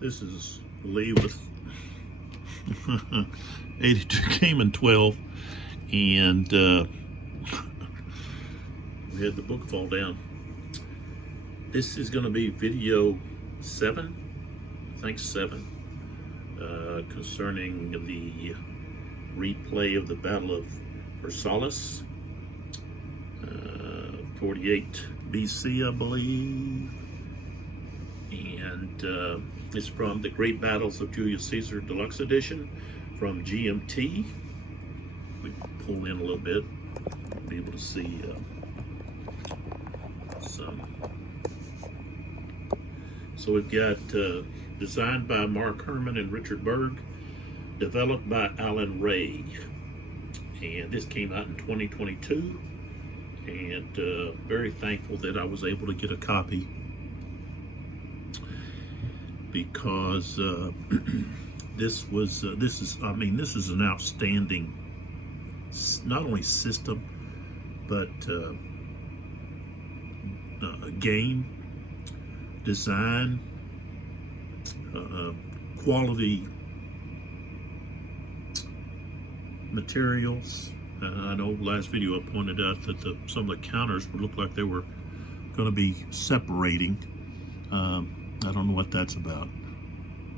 This is Lee with 82 came in 12, and we had the book fall down. This is going to be video 7, I think 7, concerning the replay of the Battle of Pharsalus, 48 BC, I believe. And it's from the Great Battles of Julius Caesar Deluxe Edition from GMT. We pull in a little bit, be able to see some. So we've got designed by Berg Herman and Richard Berg, developed by Alan Ray, and this came out in 2022. And very thankful that I was able to get a copy, because this is an outstanding not only system but game design, quality materials. I know last video I pointed out that some of the counters would look like they were going to be separating. I don't know what that's about,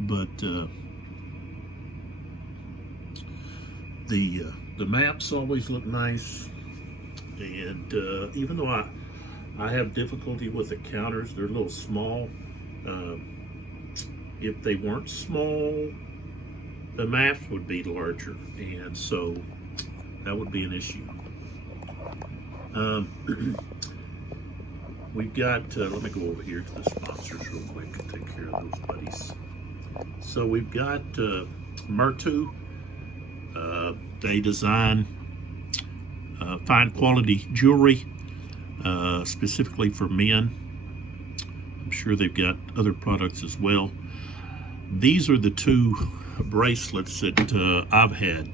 but the maps always look nice, and even though I have difficulty with the counters, they're a little small. If they weren't small, the maps would be larger, and so that would be an issue. We've got, let me go over here to the sponsors real quick and take care of those buddies. So we've got Mertu. They design fine quality jewelry, specifically for men. I'm sure they've got other products as well. These are the two bracelets that I've had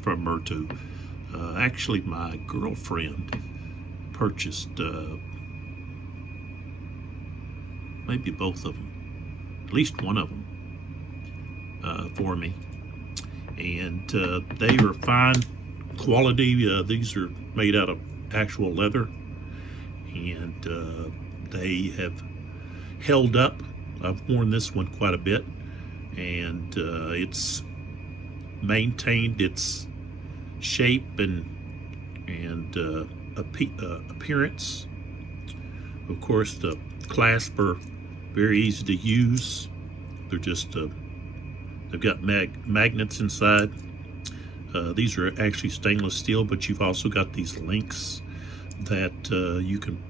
from Mertu. Actually, my girlfriend purchased maybe both of them, at least one of them, for me. And they are fine quality. These are made out of actual leather, and they have held up. I've worn this one quite a bit, and it's maintained its shape and appearance. Of course, the clasps are very easy to use. They're just they've got magnets inside. These are actually stainless steel, but you've also got these links that you can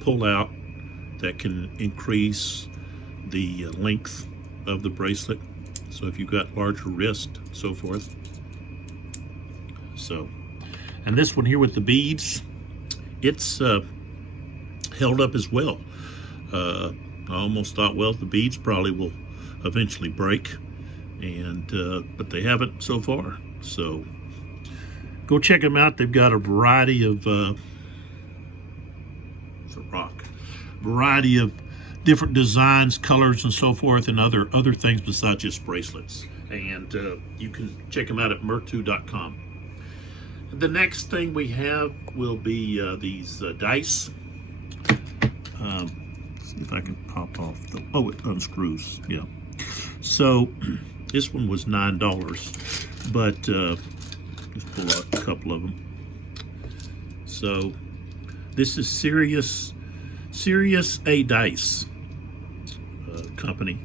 pull out that can increase the length of the bracelet. So if you've got larger wrist, so forth. So, and this one here with the beads, it's held up as well. I almost thought, well, the beads probably will eventually break, and but they haven't so far. So go check them out. They've got a variety of it's a rock, variety of different designs, colors, and so forth, and other things besides just bracelets. And you can check them out at mertu.com. The next thing we have will be these dice. See if I can pop off the, oh, it unscrews, yeah. So this one was $9, but just pull out a couple of them. So this is Serious A Dice company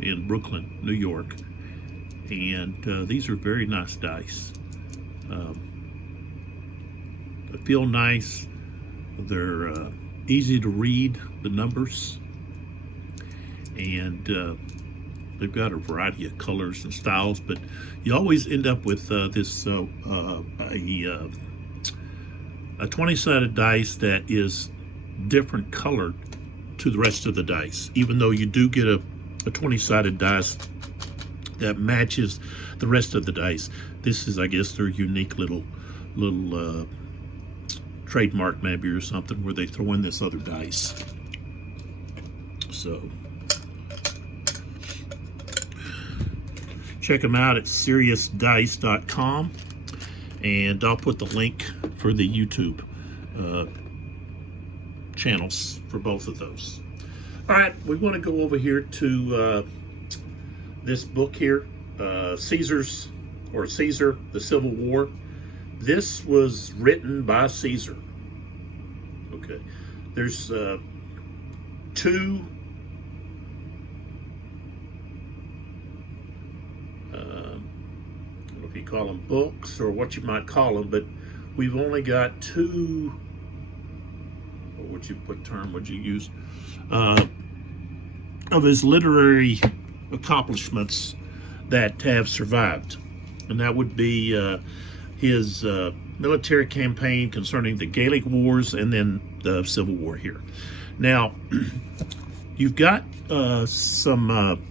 in Brooklyn, New York, and these are very nice dice. They feel nice. They're easy to read, the numbers, and they've got a variety of colors and styles, but you always end up with this a 20-sided dice that is different colored to the rest of the dice, even though you do get a 20-sided dice that matches the rest of the dice. This is, I guess, their unique little trademark maybe or something, where they throw in this other dice. So check them out at seriousdice.com, and I'll put the link for the YouTube channels for both of those. All right, we want to go over here to this book here, Caesar, the Civil War. This was written by Caesar. Okay, there's two I don't know if you call them books or what you might call them, but we've only got two, what term would you use, of his literary accomplishments that have survived. And that would be his military campaign concerning the Gallic Wars and then the Civil War here. Now, you've got some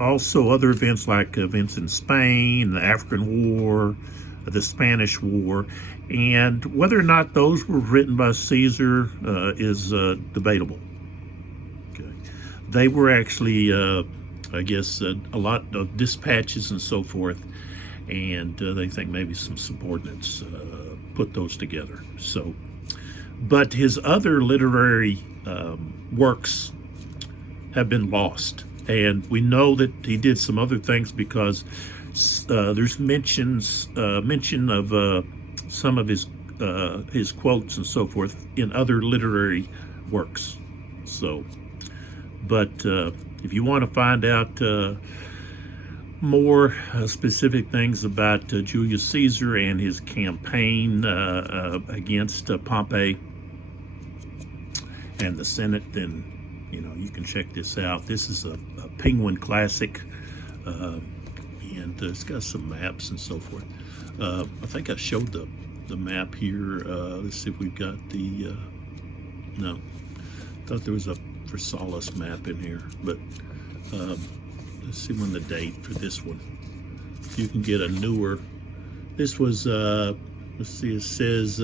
also other events like events in Spain, the African War, the Spanish War, and whether or not those were written by Caesar is debatable. Okay. They were actually, I guess, a lot of dispatches and so forth, and they think maybe some subordinates put those together. So, but his other literary works have been lost, and we know that he did some other things because there's mention of some of his quotes and so forth in other literary works. So, but if you want to find out more specific things about Julius Caesar and his campaign against Pompey and the Senate, then you can check this out. This is a Penguin classic, and it's got some maps and so forth. I think I showed the map here. Let's see if we've got the no, I thought there was a Pharsalus map in here, but let's see when the date for this one. You can get a newer. This was let's see, it says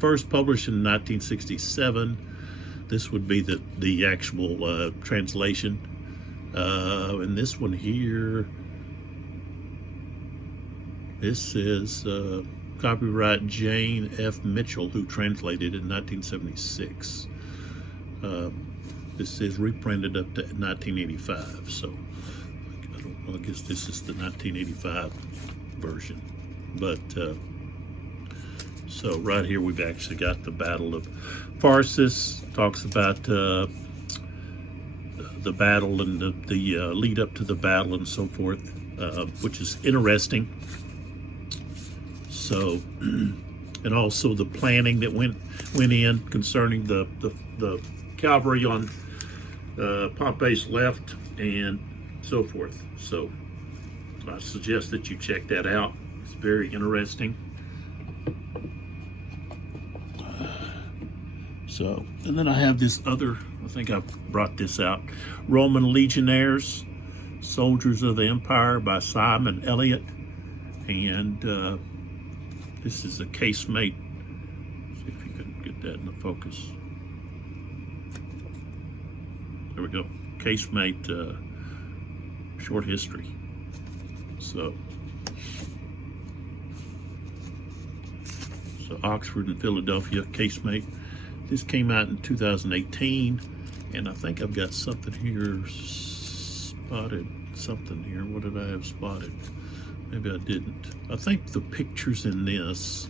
first published in 1967. This would be the actual translation, and this one here, this says copyright Jane F. Mitchell, who translated in 1976. This is reprinted up to 1985, so I don't know, I guess this is the 1985 version. But so right here we've actually got the Battle of Pharsalus. Talks about the battle and the lead up to the battle and so forth, which is interesting. So, and also the planning that went in concerning the cavalry on Pompey's left and so forth. So I suggest that you check that out. It's very interesting. So, and then I have this other, I think I brought this out, Roman Legionnaires, Soldiers of the Empire by Simon Elliott. And this is a casemate. See if you can get that in the focus. There we go. Casemate short history. So Oxford and Philadelphia, casemate. This came out in 2018, and I think I've got something here spotted. Something here. What did I have spotted? Maybe I didn't. I think the pictures in this,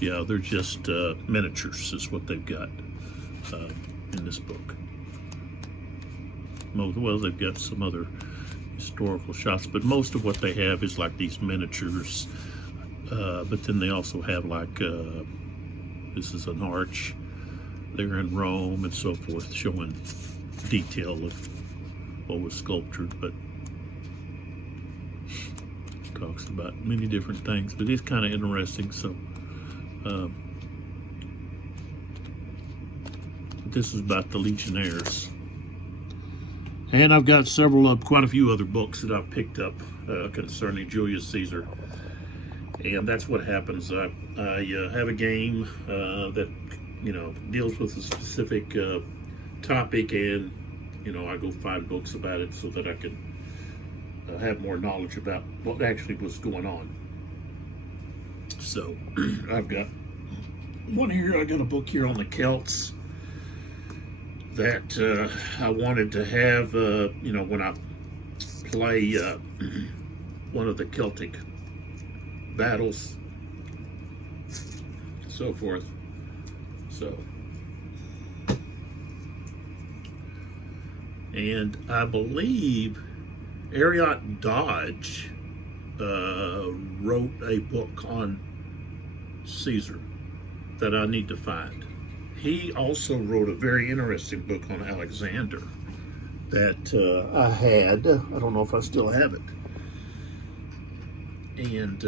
yeah, they're just miniatures is what they've got in this book. Well, they've got some other historical shots, but most of what they have is like these miniatures. But then they also have like, this is an arch there in Rome and so forth, showing detail of what was sculptured, but talks about many different things, but it's kind of interesting. So this is about the Legionnaires. And I've got quite a few other books that I've picked up concerning Julius Caesar. And that's what happens. I have a game that deals with a specific topic, and I go find books about it so that I can have more knowledge about what actually was going on. So I've got one here. I got a book here on the Celts that I wanted to have, when I play one of the Celtic battles, so forth. So, and I believe Ariot Dodge wrote a book on Caesar that I need to find. He also wrote a very interesting book on Alexander that I had. I don't know if I still have it. And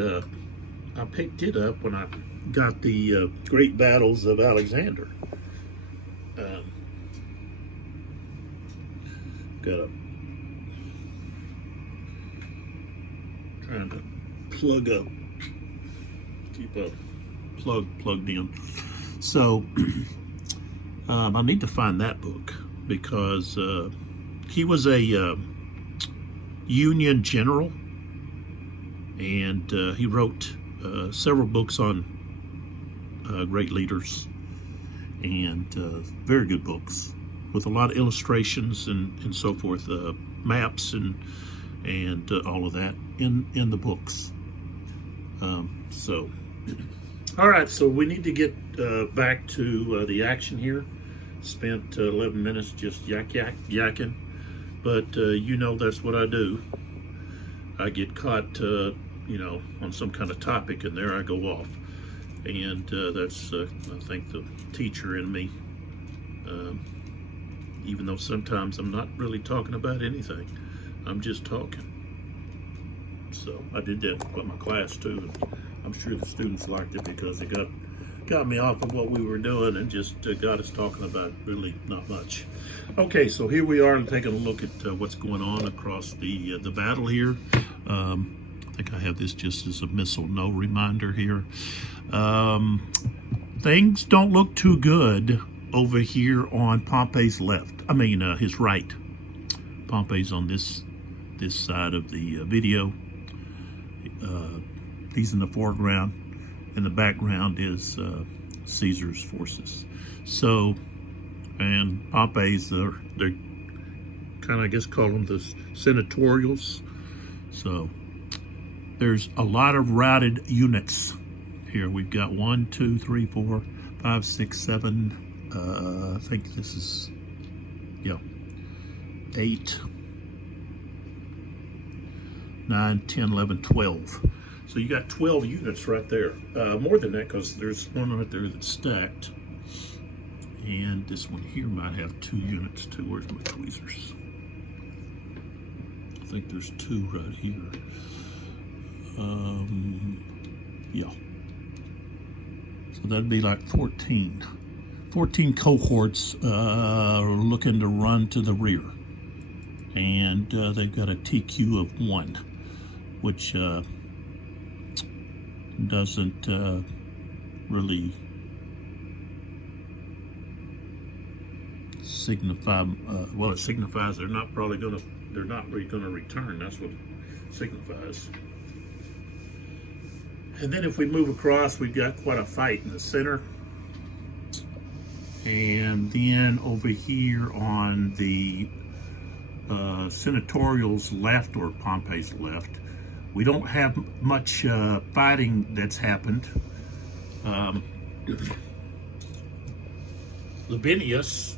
I picked it up when I got the Great Battles of Alexander. Got a trying to plug up, keep a plugged in. So I need to find that book because he was a Union general, and he wrote several books on great leaders, and very good books with a lot of illustrations and so forth, maps and all of that in the books. So all right, so we need to get back to the action here. Spent 11 minutes just yakking, but that's what I do. I get caught on some kind of topic, and there I go off. And that's I think the teacher in me, even though sometimes I'm not really talking about anything, I'm just talking. So I did that with my class too, and I'm sure the students liked it because they got me off of what we were doing and just got us talking about really not much. Okay, so here we are taking a look at what's going on across the battle here. I think I have this just as a missile no reminder here. Things don't look too good over here on Pompey's left. I mean his right. Pompey's on this side of the video. He's in the foreground. In the background is Caesar's forces. So, and Pompey's, they're kind of, I guess, call them the senatorials. So, there's a lot of routed units here. We've got 1, 2, 3, 4, 5, 6, 7. I think this is, 8, 9, 10, 11, 12. So you got 12 units right there. More than that, because there's one right there that's stacked. And this one here might have 2 units too. Where's my tweezers? I think there's 2 right here. Yeah. So that'd be like 14. 14 cohorts looking to run to the rear. And they've got a TQ of 1, which doesn't really signify, well, it signifies they're not really going to return. That's what it signifies. And then if we move across, we've got quite a fight in the center. And then over here on the senatorial's left, or Pompey's left, we don't have much fighting that's happened. Labienus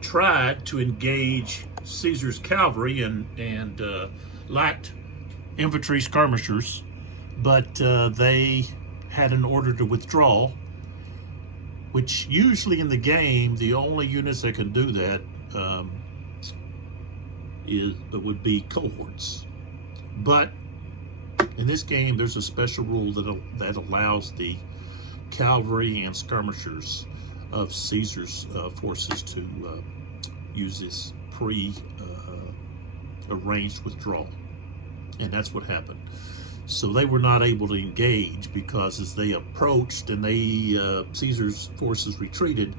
tried to engage Caesar's cavalry and light infantry skirmishers, but they had an order to withdraw, which usually in the game, the only units that can do that would be cohorts. But in this game, there's a special rule that allows the cavalry and skirmishers of Caesar's forces to use this pre-arranged withdrawal. And that's what happened. So they were not able to engage because as they approached and Caesar's forces retreated,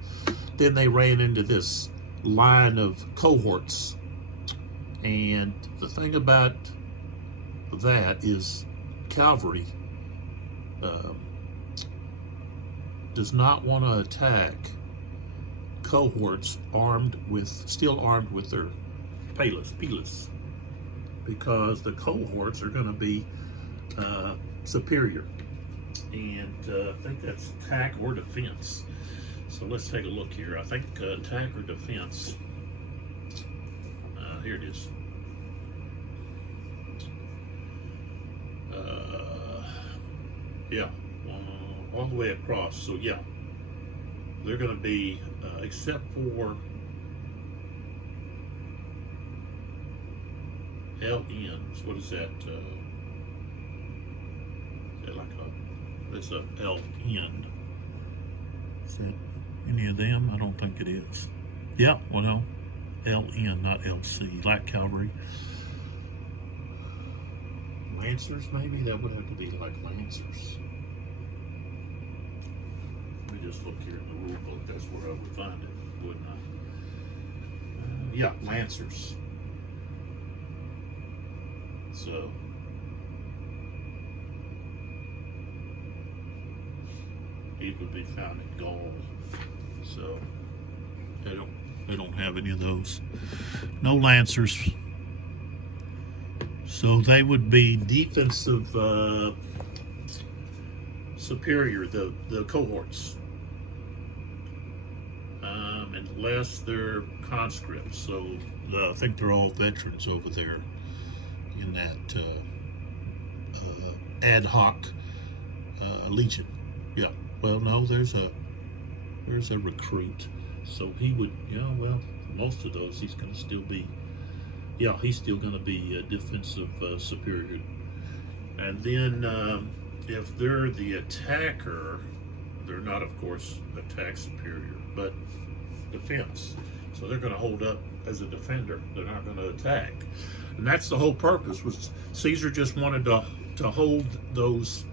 then they ran into this line of cohorts. And the thing about that is cavalry does not want to attack cohorts still armed with their pilus, because the cohorts are going to be superior. And I think that's attack or defense. So let's take a look here. I think attack or defense. Here it is. Yeah, all the way across. So yeah, they're going to be, except for LNs. What is that? Is that like that's a LN. Is that any of them? I don't think it is. Yeah, well, no. LN, not LC. Light cavalry. Lancers, maybe? That would have to be like Lancers. Let me just look here in the rule book. That's where I would find it, wouldn't I? Yeah, Lancers. So, it would be found in Gaul. So, they don't have any of those. No Lancers. So they would be defensive superior, the cohorts, unless they're conscripts. So I think they're all veterans over there in that ad hoc legion. Yeah. Well, no, there's a recruit. So he would, well, most of those he's going to still be. Yeah, he's still going to be defensive superior. And then if they're the attacker, they're not, of course, attack superior, but defense. So they're going to hold up as a defender. They're not going to attack. And that's the whole purpose. Was Caesar just wanted to hold those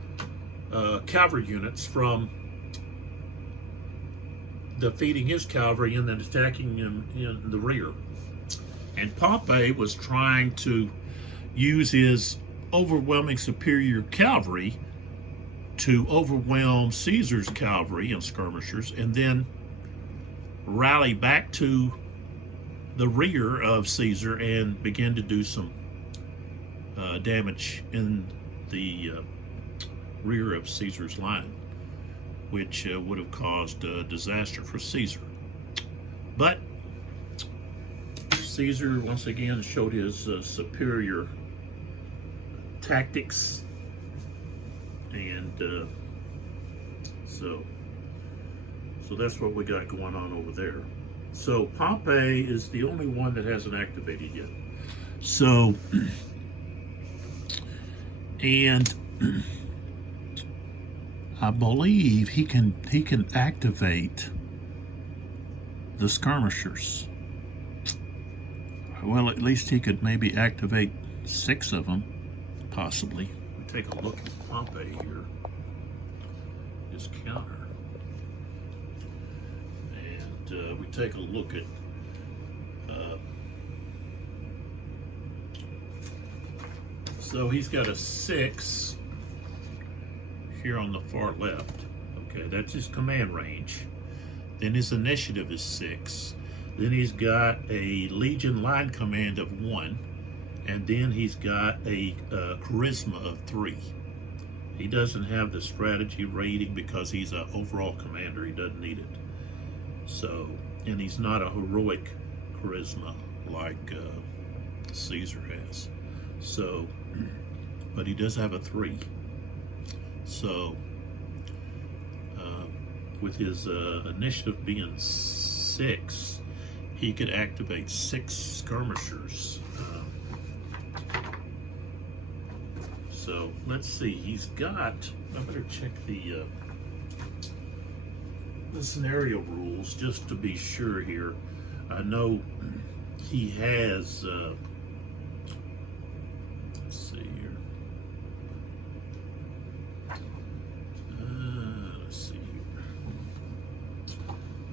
cavalry units from defeating his cavalry and then attacking them in the rear. And Pompey was trying to use his overwhelming superior cavalry to overwhelm Caesar's cavalry and skirmishers, and then rally back to the rear of Caesar and begin to do some damage in the rear of Caesar's line, which would have caused disaster for Caesar. But Caesar once again showed his superior tactics, and so that's what we got going on over there. So Pompey is the only one that hasn't activated yet. So, and I believe he can activate the skirmishers. Well, at least he could maybe activate 6 of them, possibly. We'll take a look at Pompey here. His counter. And we take a look at so he's got a 6 here on the far left. Okay, that's his command range. Then his initiative is 6. Then he's got a Legion line command of 1, and then he's got a charisma of 3. He doesn't have the strategy rating because he's an overall commander. He doesn't need it. So, and he's not a heroic charisma like Caesar has. So, but he does have a 3. So, with his initiative being 6, he could activate 6 skirmishers. So let's see. He's got. I better check the scenario rules just to be sure here. I know he has. Let's see here. Let's see here.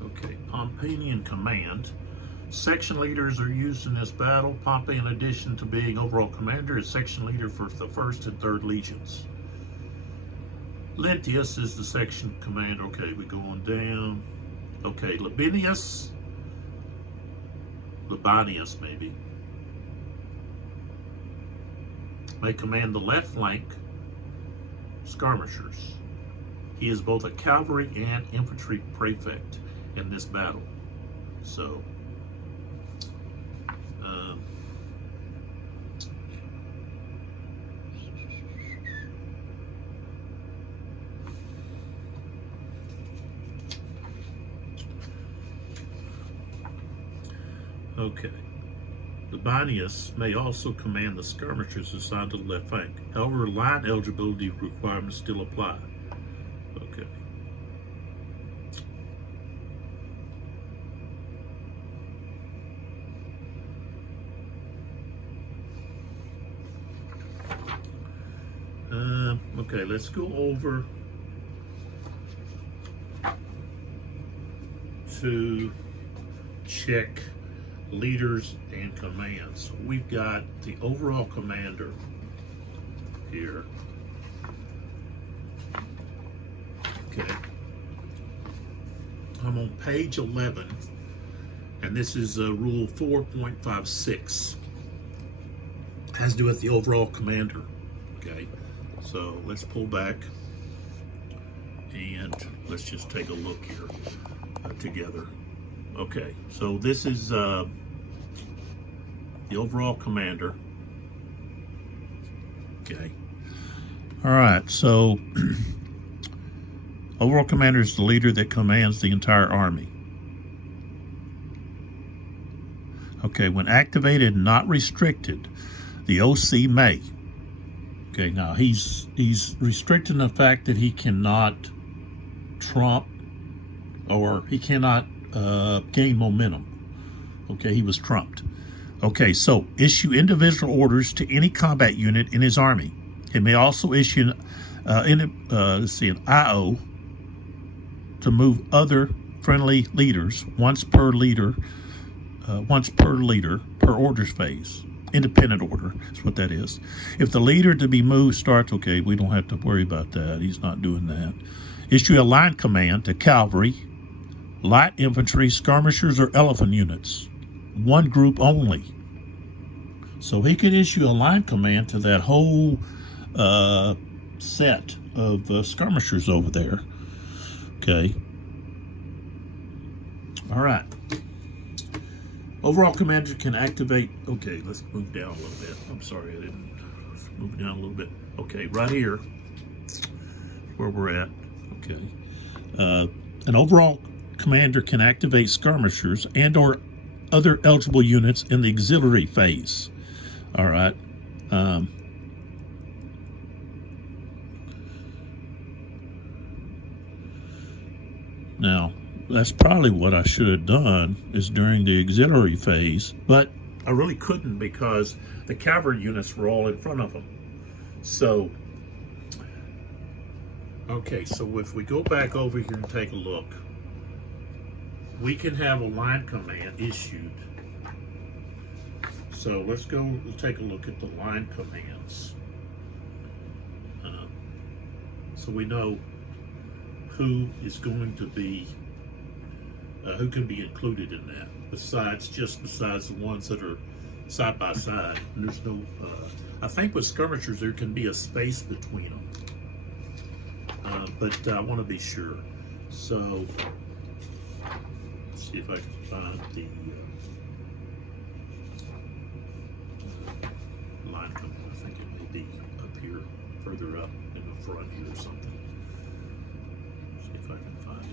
Okay, Pompeian command. Section leaders are used in this battle. Pompey, in addition to being overall commander, is section leader for the 1st and 3rd legions. Lentius is the section commander. Okay, we're going down. Okay, Libanius maybe, may command the left flank skirmishers. He is both a cavalry and infantry prefect in this battle. So, okay. Libanius may also command the skirmishers assigned to the left flank. However, line eligibility requirements still apply. Okay. Okay, let's go over to check leaders and commands. We've got the overall commander here. Okay. I'm on page 11, and this is rule 4.56. Has to do with the overall commander. Okay. So let's pull back and let's just take a look here together. Okay, so this is the overall commander. Okay. All right, so overall commander is the leader that commands the entire army. Okay, when activated, not restricted, the OC may. Okay, now he's restricting the fact that he cannot trump or he cannot gain momentum. Okay, he was trumped. Okay, so issue individual orders to any combat unit in his army. It may also issue an IO to move other friendly leaders once per leader per orders phase. Independent order is what that is. If the leader to be moved starts, okay, we don't have to worry about that. He's not doing that. Issue a line command to cavalry, light infantry, skirmishers, or elephant units. One group only. So he could issue a line command to that whole set of skirmishers over there. Okay. All right. Overall commander can activate. Okay, let's move down a little bit. I'm sorry, I didn't move down a little bit. Okay, right here, where we're at. Okay. An overall commander can activate skirmishers and or other eligible units in the auxiliary phase. All right. Now, that's probably what I should have done is during the auxiliary phase, but I really couldn't because the cavalry units were all in front of them. So, okay, so if we go back over here and take a look, we can have a line command issued. So let's go take a look at the line commands. So we know who is going to be who can be included in that, besides the ones that are side by side. And there's no, I think with skirmishers there can be a space between them, but I want to be sure. So let's see if I can find the line command. I think it may be up here, further up in the front here or something. See if I can find it.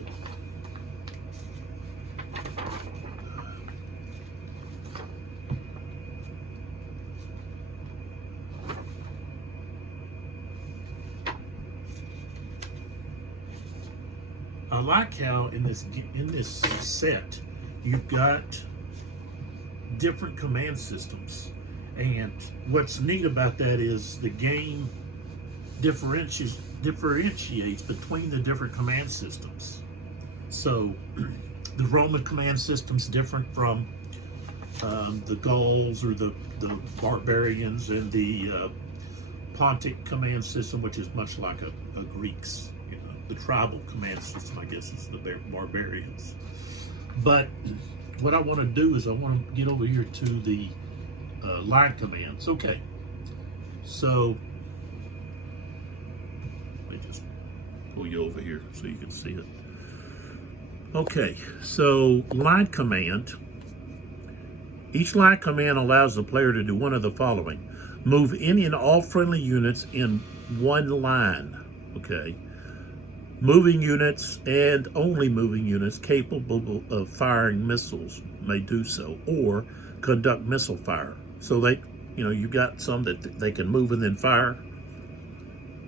I like how in this set you've got different command systems, and what's neat about that is the game differentiates between the different command systems. So the Roman command system's different from the Gauls or the barbarians, and the Pontic command system, which is much like a Greek's. You know, the tribal command system, I guess, is the barbarians. But what I want to do is I want to get over here to the line commands. Okay, so let me just pull you over here so you can see it. Okay, so line command. Each line command allows the player to do one of the following: move any and all friendly units in one line. Okay. Moving units and only moving units capable of firing missiles may do so, or conduct missile fire. So they, you know, you got some that they can move and then fire.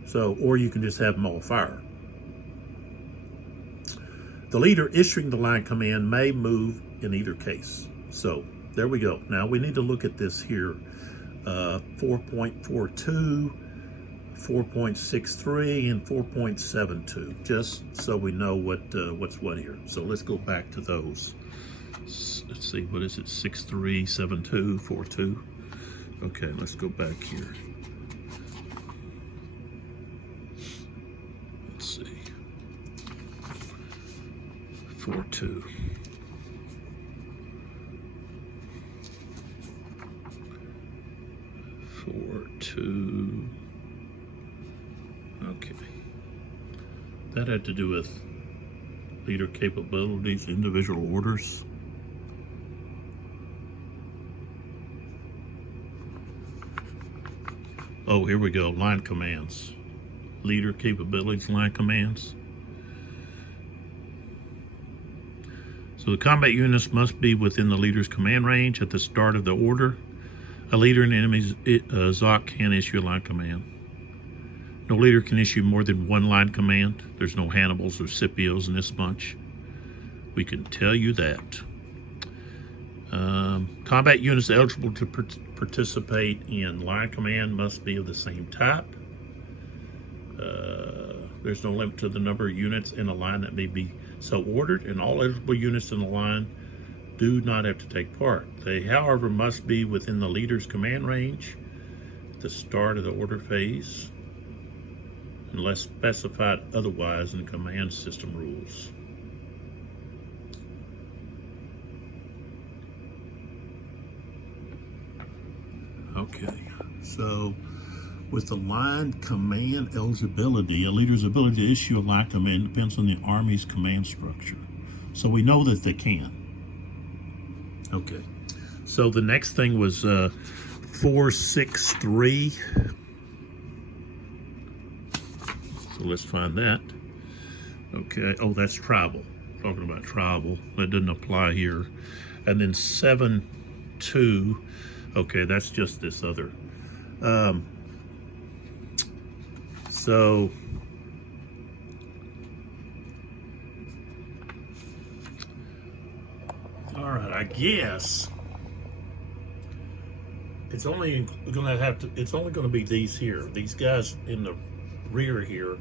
So, or you can just have them all fire. The leader issuing the line command may move in either case. So there we go. Now we need to look at this here. 4.42. 4.63 and 4.72, just so we know what's what here. So let's go back to those. Let's see, what is it? 63, 72, 42. Okay, let's go back here. Let's see. 42. Okay. That had to do with leader capabilities, individual orders. Oh, here we go. Line commands. Leader capabilities, line commands. So the combat units must be within the leader's command range at the start of the order. A leader in the enemy's ZOC can issue a line command. No leader can issue more than one line command. There's no Hannibals or Scipios in this bunch. We can tell you that. Combat units eligible to participate in line command must be of the same type. There's no limit to the number of units in a line that may be so ordered, and all eligible units in the line do not have to take part. They, however, must be within the leader's command range at the start of the order phase, unless specified otherwise in the command system rules. Okay, so with the line command eligibility, a leader's ability to issue a line command depends on the Army's command structure. So we know that they can. Okay, so the next thing was 463. So let's find that. Okay, oh, that's tribal. Talking about tribal. That didn't apply here. And then 7.2. Okay, that's just this other. So all right, I guess it's only going to be these here. These guys in the rear here,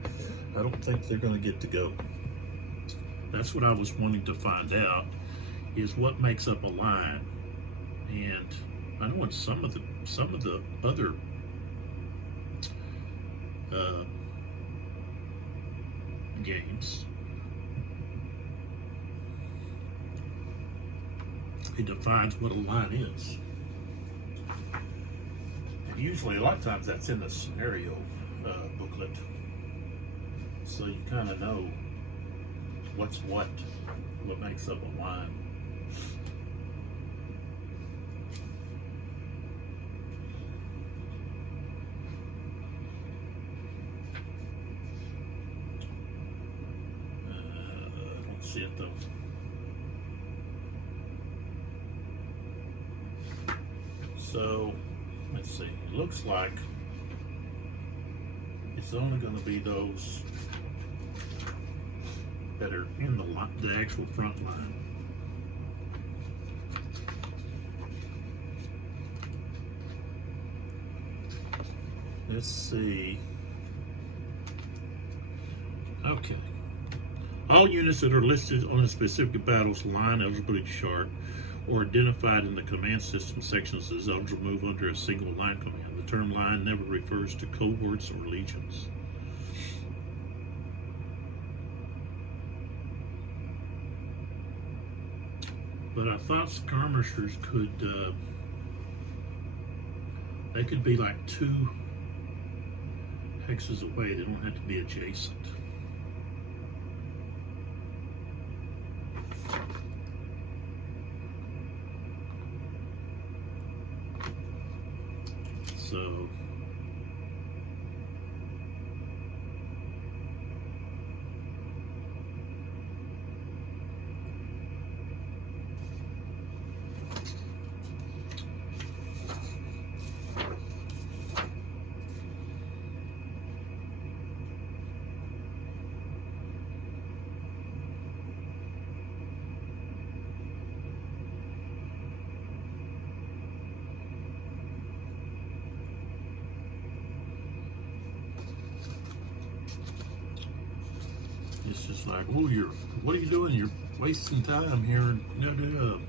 I don't think they're going to get to go. That's what I was wanting to find out, is what makes up a line. And I know in some of the other games, it defines what a line is. And usually, a lot of times, that's in the scenario booklet, so you kind of know what's what makes up a line. See it though. So let's see. It looks like it's only going to be those that are in the actual front line. Let's see. Okay. All units that are listed on a specific battle's line eligibility chart or identified in the command system sections as eligible to move under a single line command. The term line never refers to cohorts or legions. But I thought skirmishers could, they could be like 2 hexes away. They don't have to be adjacent. So it's just like, oh, what are you doing? You're wasting time here. No.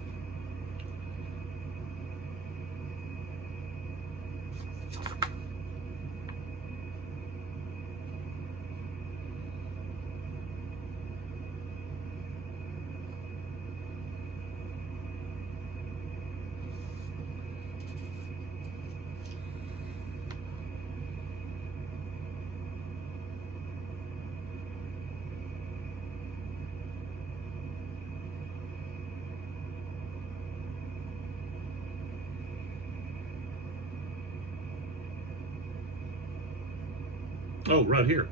Oh, right here.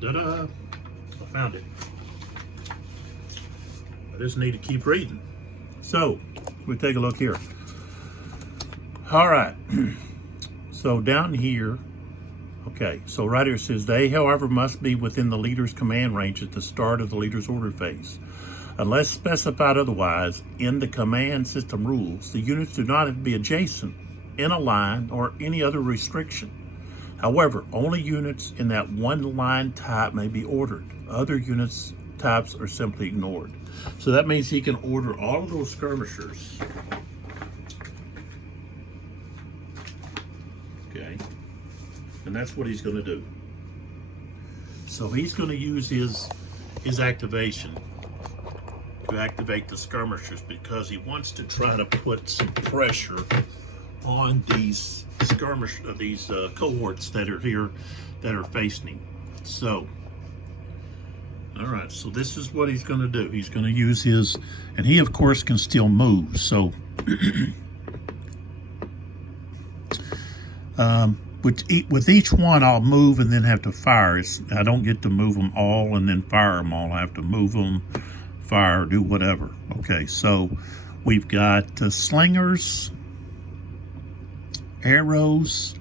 Ta-da! I found it. I just need to keep reading. So, we take a look here. All right. So down here, okay, so right here it says, they, however, must be within the leader's command range at the start of the leader's order phase. Unless specified otherwise in the command system rules, the units do not have to be adjacent, in a line, or any other restriction. However, only units in that one line type may be ordered. Other units types are simply ignored. So that means he can order all of those skirmishers. Okay. And that's what he's going to do. So he's going to use his activation to activate the skirmishers because he wants to try to put some pressure on these cohorts that are here that are facing him. So, all right, so this is what he's going to do. He's going to use his, and he of course can still move. So, with each one, I'll move and then have to fire. I don't get to move them all and then fire them all. I have to move them, fire, do whatever. Okay, so we've got slingers, arrows,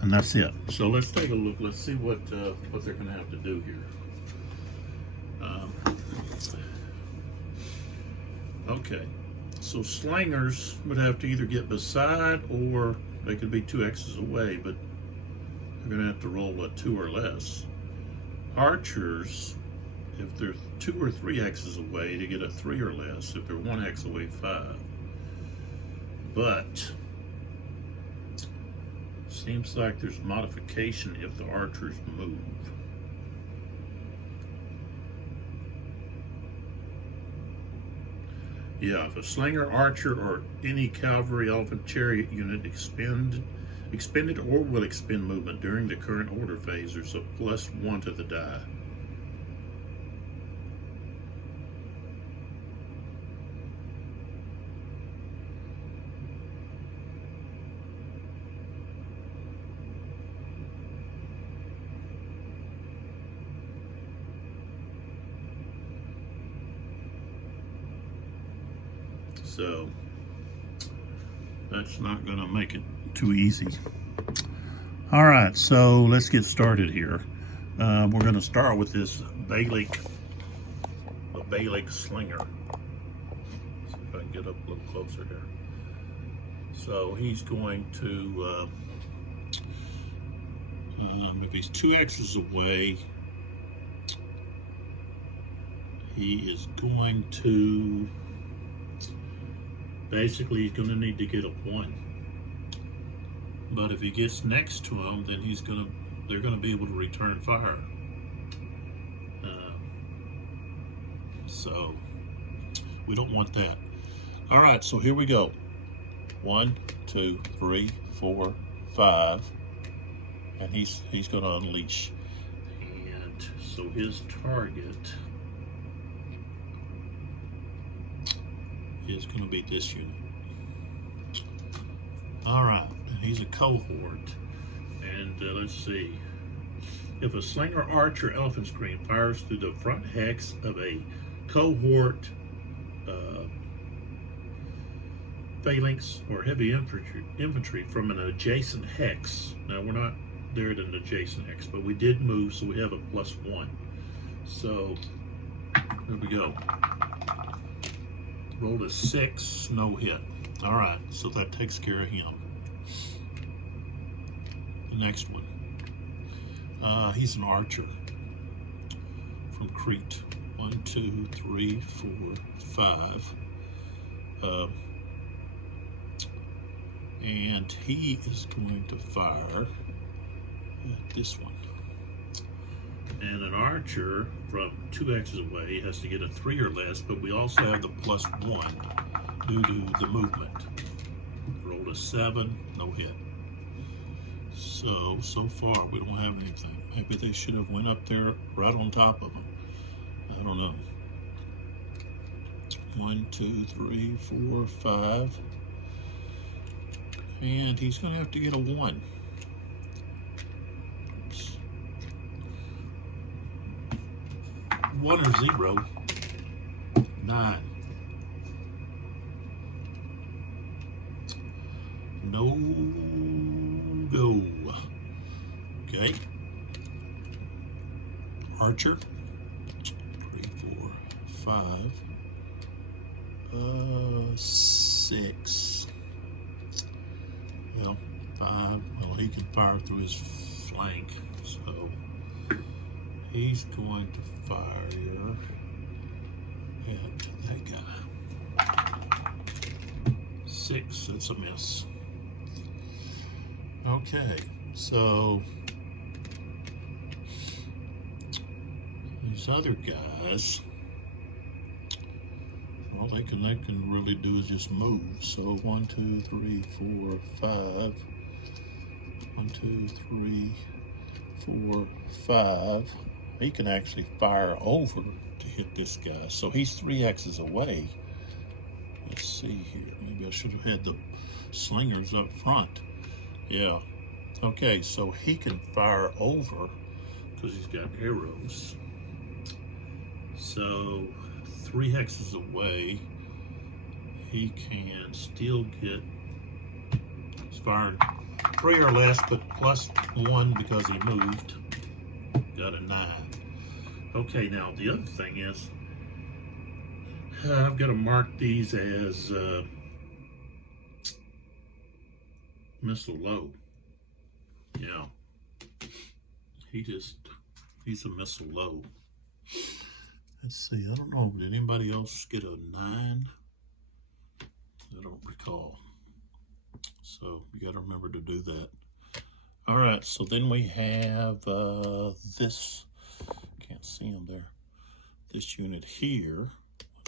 and that's it. So let's take a look. Let's see what they're going to have to do here. Okay, so slingers would have to either get beside or they could be 2 X's away, but they're going to have to roll a 2 or less. Archers, if they're 2 or 3 X's away, to get a 3 or less. If they're 1 X away, 5. But seems like there's modification if the archers move. Yeah, if a slinger, archer, or any cavalry, elephant, chariot unit expended or will expend movement during the current order phase, there's a +1 to the die. So that's not going to make it too easy. All right, so let's get started here. We're going to start with this Bailick slinger. See if I can get up a little closer here. So he's going to, if he's 2 X's away, he is going to, basically he's going to need to get a 1. But if he gets next to him, then they're going to be able to return fire. So we don't want that. All right, so here we go. 1, 2, 3, 4, 5, and he's going to unleash. And so his target is going to be this unit. All right, and he's a cohort. And let's see. If a slinger, archer, elephant scream fires through the front hex of a cohort, phalanx, or heavy infantry from an adjacent hex. Now, we're not there at an adjacent hex, but we did move, so we have a +1. So, here we go. Rolled a 6, no hit. All right, so that takes care of him. The next one. He's an archer from Crete. 1, 2, 3, 4, 5. And he is going to fire at this one. And an archer from 2 X's away has to get a 3 or less, but we also have the +1 due to the movement. Rolled a 7, no hit. So far we don't have anything. Maybe they should have went up there right on top of him. I don't know. 1, 2, 3, 4, 5. And he's going to have to get a 1. Oops. 1 or 0. 9. No go. Okay. Archer. 3, 4, 5. 6. Well, 5. Well, he can fire through his flank, so he's going to fire at that guy. 6. That's a miss. Okay, so these other guys, all they can really do is just move. So 1, 2, 3, 4, 5. 1, 2, 3, 4, 5. He can actually fire over to hit this guy. So he's 3 X's away. Let's see here. Maybe I should have had the slingers up front. Yeah. Okay, so he can fire over because he's got arrows. So 3 hexes away, he can still get, he's firing 3 or less, but +1 because he moved. Got a 9. Okay, now the other thing is, I've got to mark these as missile low. Yeah. He's a missile low. Let's see, I don't know, did anybody else get a 9? I don't recall. So you got to remember to do that. All right, so then we have this, can't see him there, this unit here. 1,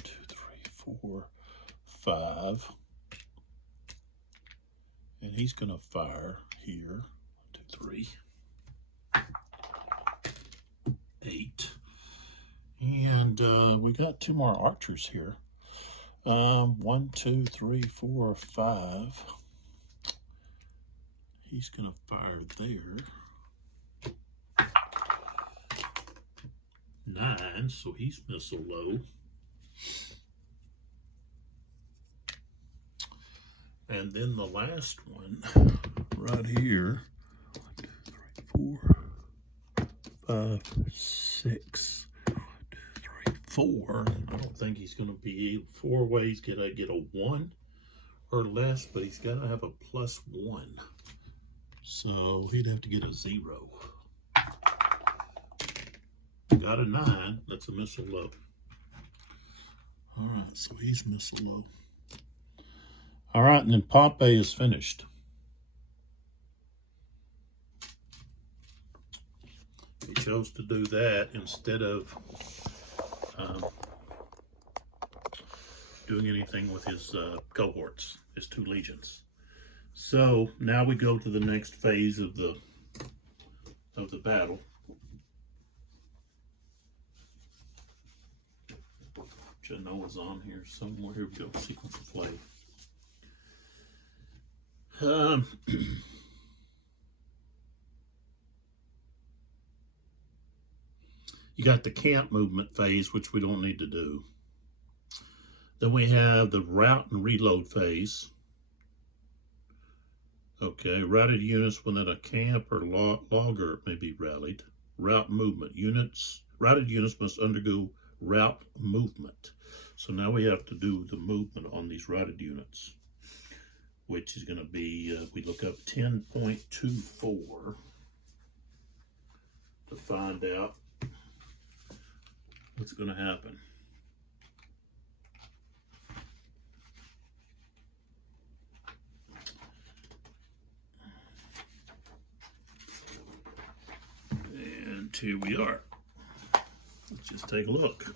2, 3, 4, 5. And he's going to fire here. 1, 2, 3, 8. And we got 2 more archers here. 1, 2, 3, 4, 5. He's going to fire there. 9, so he's missile low. And then the last one right here. 1, 2, 3, 4, 5, 6. 1, 2, 3, 4. I don't think he's going to be 4 ways. Get a 1 or less, but he's got to have a +1. So he'd have to get a 0. Got a 9. That's a missile low. All right, so he's missile low. All right, and then Pompey is finished. He chose to do that instead of doing anything with his cohorts, his 2 legions. So now we go to the next phase of the battle. Which I know is on here somewhere. Here we go. Sequence of play. You got the camp movement phase, which we don't need to do. Then we have the route and reload phase. Okay, routed units within a camp or logger may be rallied. Route movement units. Routed units must undergo route movement. So now we have to do the movement on these routed units, which is going to be, we look up 10.24 to find out what's going to happen. And here we are. Let's just take a look.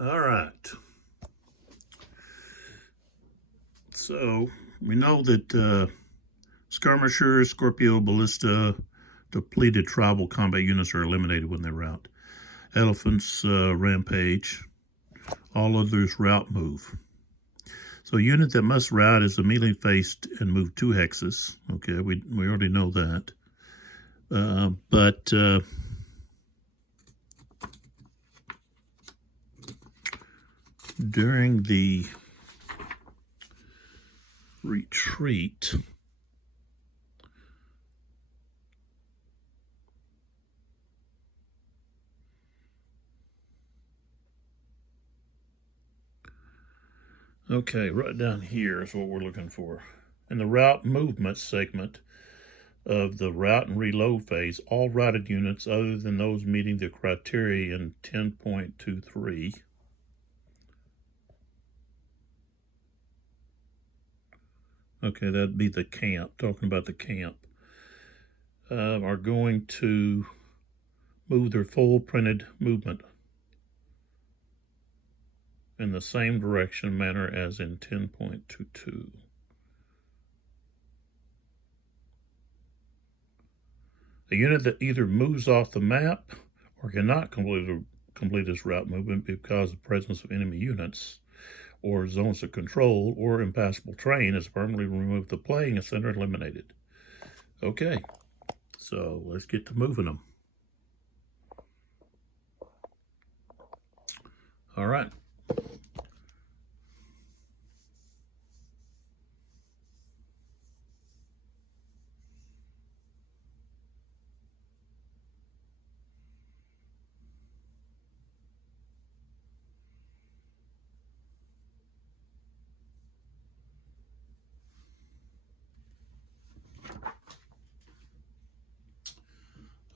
All right. So we know that skirmishers, Scorpio, ballista, depleted tribal combat units are eliminated when they rout. Elephants rampage. All others route move. So a unit that must route is immediately faced and move 2 hexes. Okay, we already know that. But during the retreat, okay, right down here is what we're looking for. In the route movement segment of the route and reload phase, all routed units other than those meeting the criteria in 10.23 okay, that'd be the camp, talking about the camp, are going to move their full printed movement in the same direction manner as in 10.22. A unit that either moves off the map or cannot complete its route movement because of the presence of enemy units or zones of control or impassable terrain is permanently removed the playing center eliminated. Okay, so let's get to moving them. All right.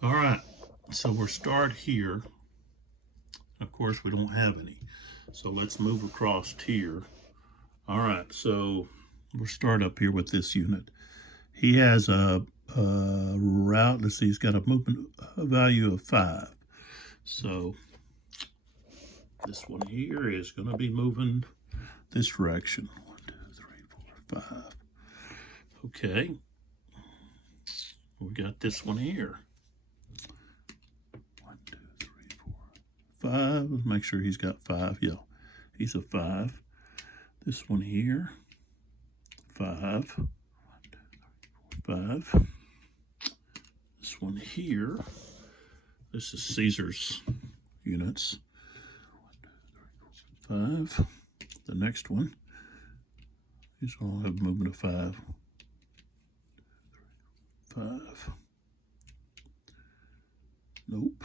All right, so we'll start here. Of course, we don't have any. So let's move across here. All right, so we'll start up here with this unit. He has a route, let's see, he's got a movement value of 5. So this one here is going to be moving this direction. 1, 2, 3, 4, 5. Okay. We got this one here. 1, 2, 3, 4, 5. Let's make sure he's got 5. Yeah, he's a 5. This one here, 5. 1, 2, 3, 4, 5. This one here, this is Caesar's units. 1, 2, 3, 4, 5. The next one, these all have movement of 5. 5. Nope.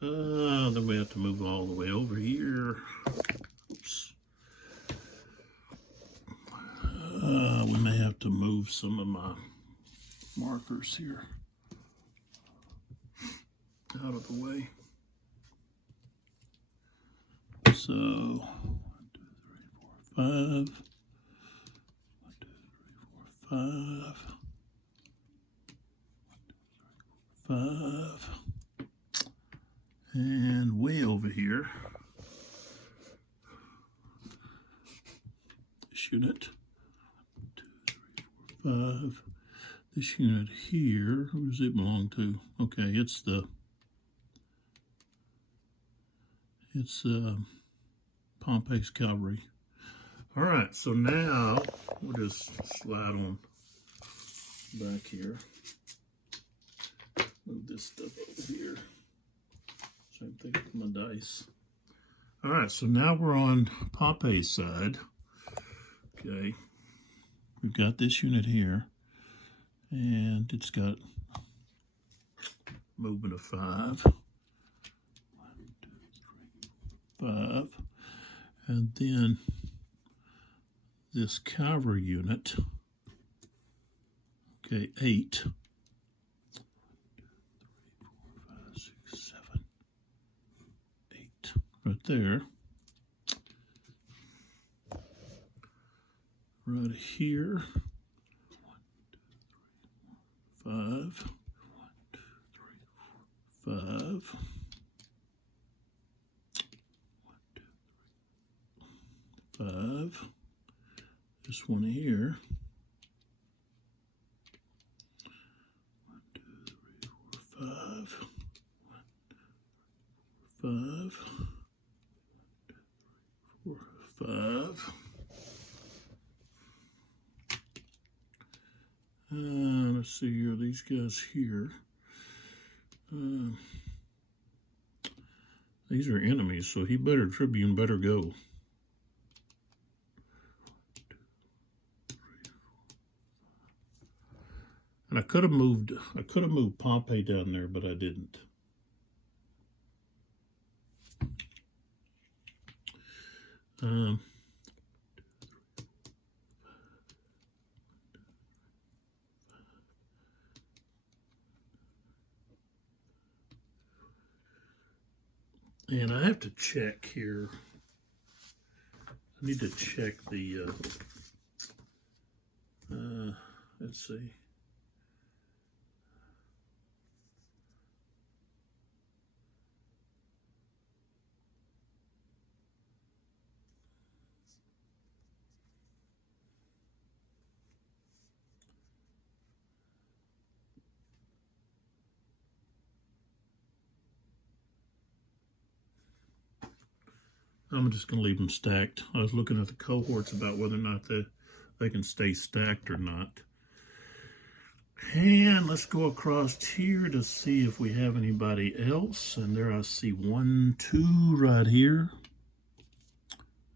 Then we have to move all the way over here. Oops. We may have to move some of my markers here out of the way. So 1, 2, 3, 4, 5. 1, 2, 3, 4, 5. 5. And way over here, this unit, 1, 2, 3, 4, 5. This unit here, who does it belong to? Okay, it's Pompey's cavalry. All right, so now we'll just slide on back here. Move this stuff over here. Same thing with my dice. All right, so now we're on Pompey's side. Okay, we've got this unit here, and it's got movement of 5. 1, 2, 3, 5. And then this cavalry unit, okay, 8. 1, 2, 3, 4, 5, 6, 7, 8, right there. Right here, 1, 2, 3, 4, 5. 1, 2, 3, 4, 5. 1, 2, 3, 5. This one here. 1, 2, 3, 4, 5. 1, 2, 3, 4, 5. 1, 2, 3, 4, 5. Let's see here, these guys here. These are enemies, so Tribune better go. 2, 3, 4. And I could have moved Pompey down there, but I didn't. And I have to check here. I need to check the, let's see. I'm just going to leave them stacked. I was looking at the cohorts about whether or not they can stay stacked or not. And let's go across here to see if we have anybody else. And there I see 1, 2 right here.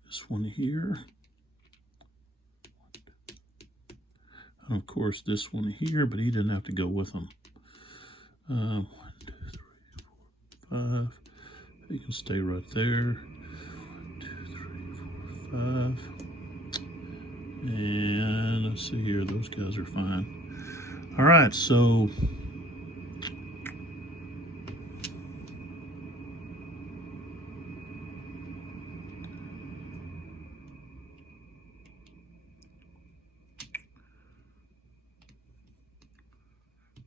This one here. And of course this one here, but he didn't have to go with them. 1, 2, 3, 4, 5. He can stay right there. 5. And let's see here, those guys are fine. All right, so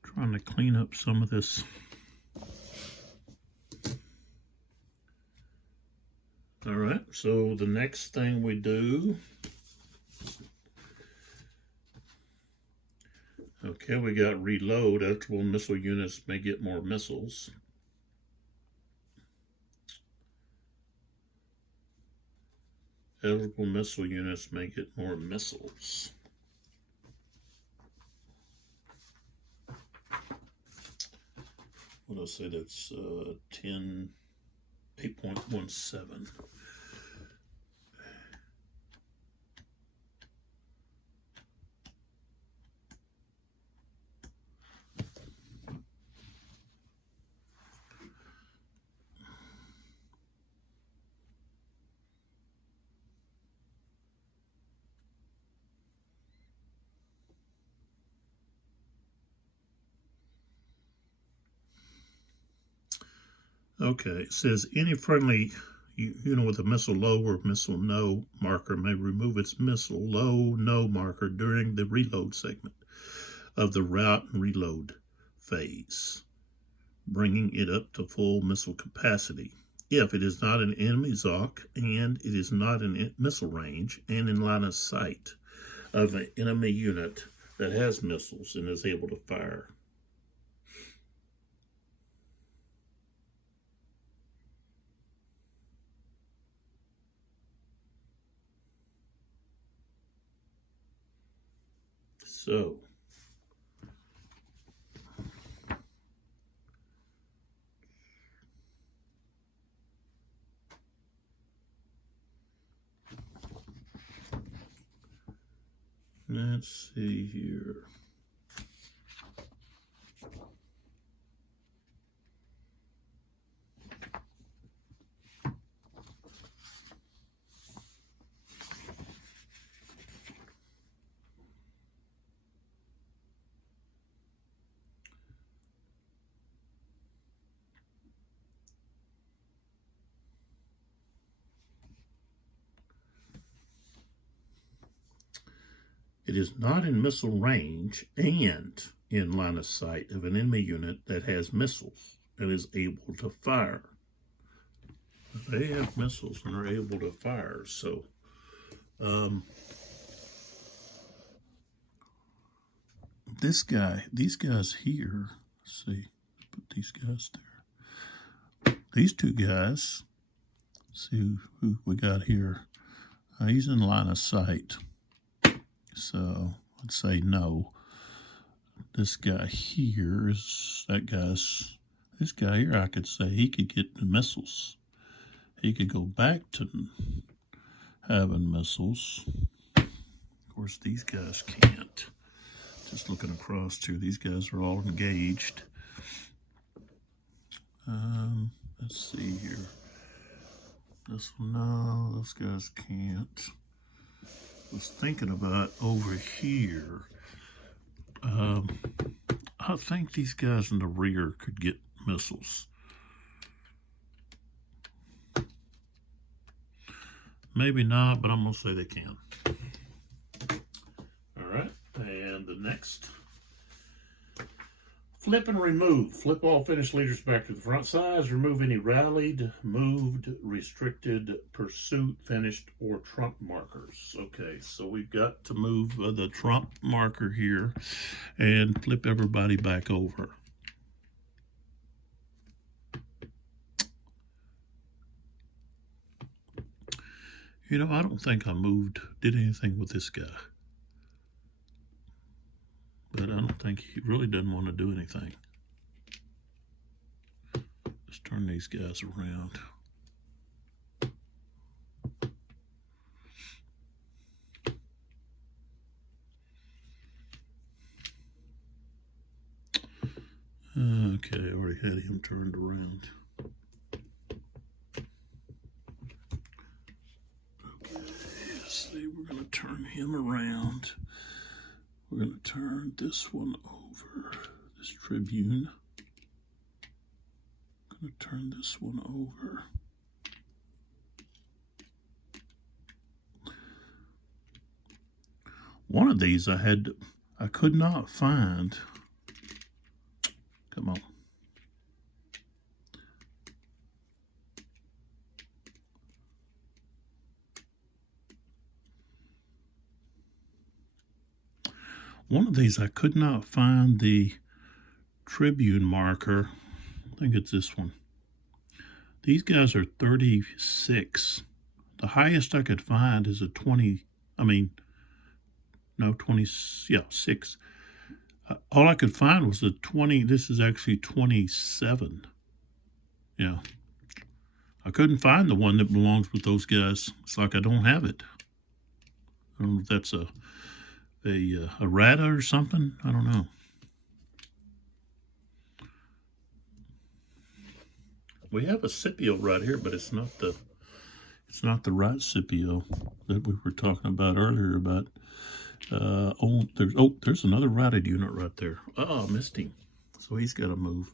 trying to clean up some of this. All right, so the next thing we do, okay, we got reload. Eligible missile units may get more missiles. Eligible missile units may get more missiles. What did I say? That's 8.17. Okay, it says any friendly unit with a missile low or missile no marker may remove its missile low no marker during the reload segment of the route and reload phase, bringing it up to full missile capacity. If it is not an enemy ZOC and it is not in missile range and in line of sight of an enemy unit that has missiles and is able to fire. So, let's see here. It is not in missile range and in line of sight of an enemy unit that has missiles and is able to fire. They have missiles and are able to fire. So, these guys here, let's see, put these guys there. These two guys, see who we got here. He's in line of sight. So let's say no. This guy here is this guy here, I could say he could get the missiles. He could go back to having missiles. Of course, these guys can't. Just looking across here, these guys are all engaged. Let's see here. This one, no, those guys can't. Was thinking about over here. I think these guys in the rear could get missiles. Maybe not, but I'm gonna say they can. All right, and the next. Flip and remove. Flip all finished leaders back to the front sides. Remove any rallied, moved, restricted, pursuit, finished, or trump markers. Okay, so we've got to move the trump marker here and flip everybody back over. You know, I don't think I did anything with this guy. But I don't think he really doesn't want to do anything. Let's turn these guys around. Okay, I already had him turned around. Okay, let's see, we're going to turn him around. We're going to turn this one over, this Tribune. I'm going to turn this one over. One of these I could not find. Come on. One of these, I could not find the Tribune marker. I think it's this one. These guys are 36. The highest I could find is a 20, no, 20, yeah, 6. All I could find was the 20. This is actually 27. Yeah. I couldn't find the one that belongs with those guys. It's like I don't have it. I don't know if that's a rata or something. I don't know. We have a Scipio right here, but it's not the right Scipio that we were talking about earlier. About there's another routed unit right there. Oh, I missed him. So he's got to move.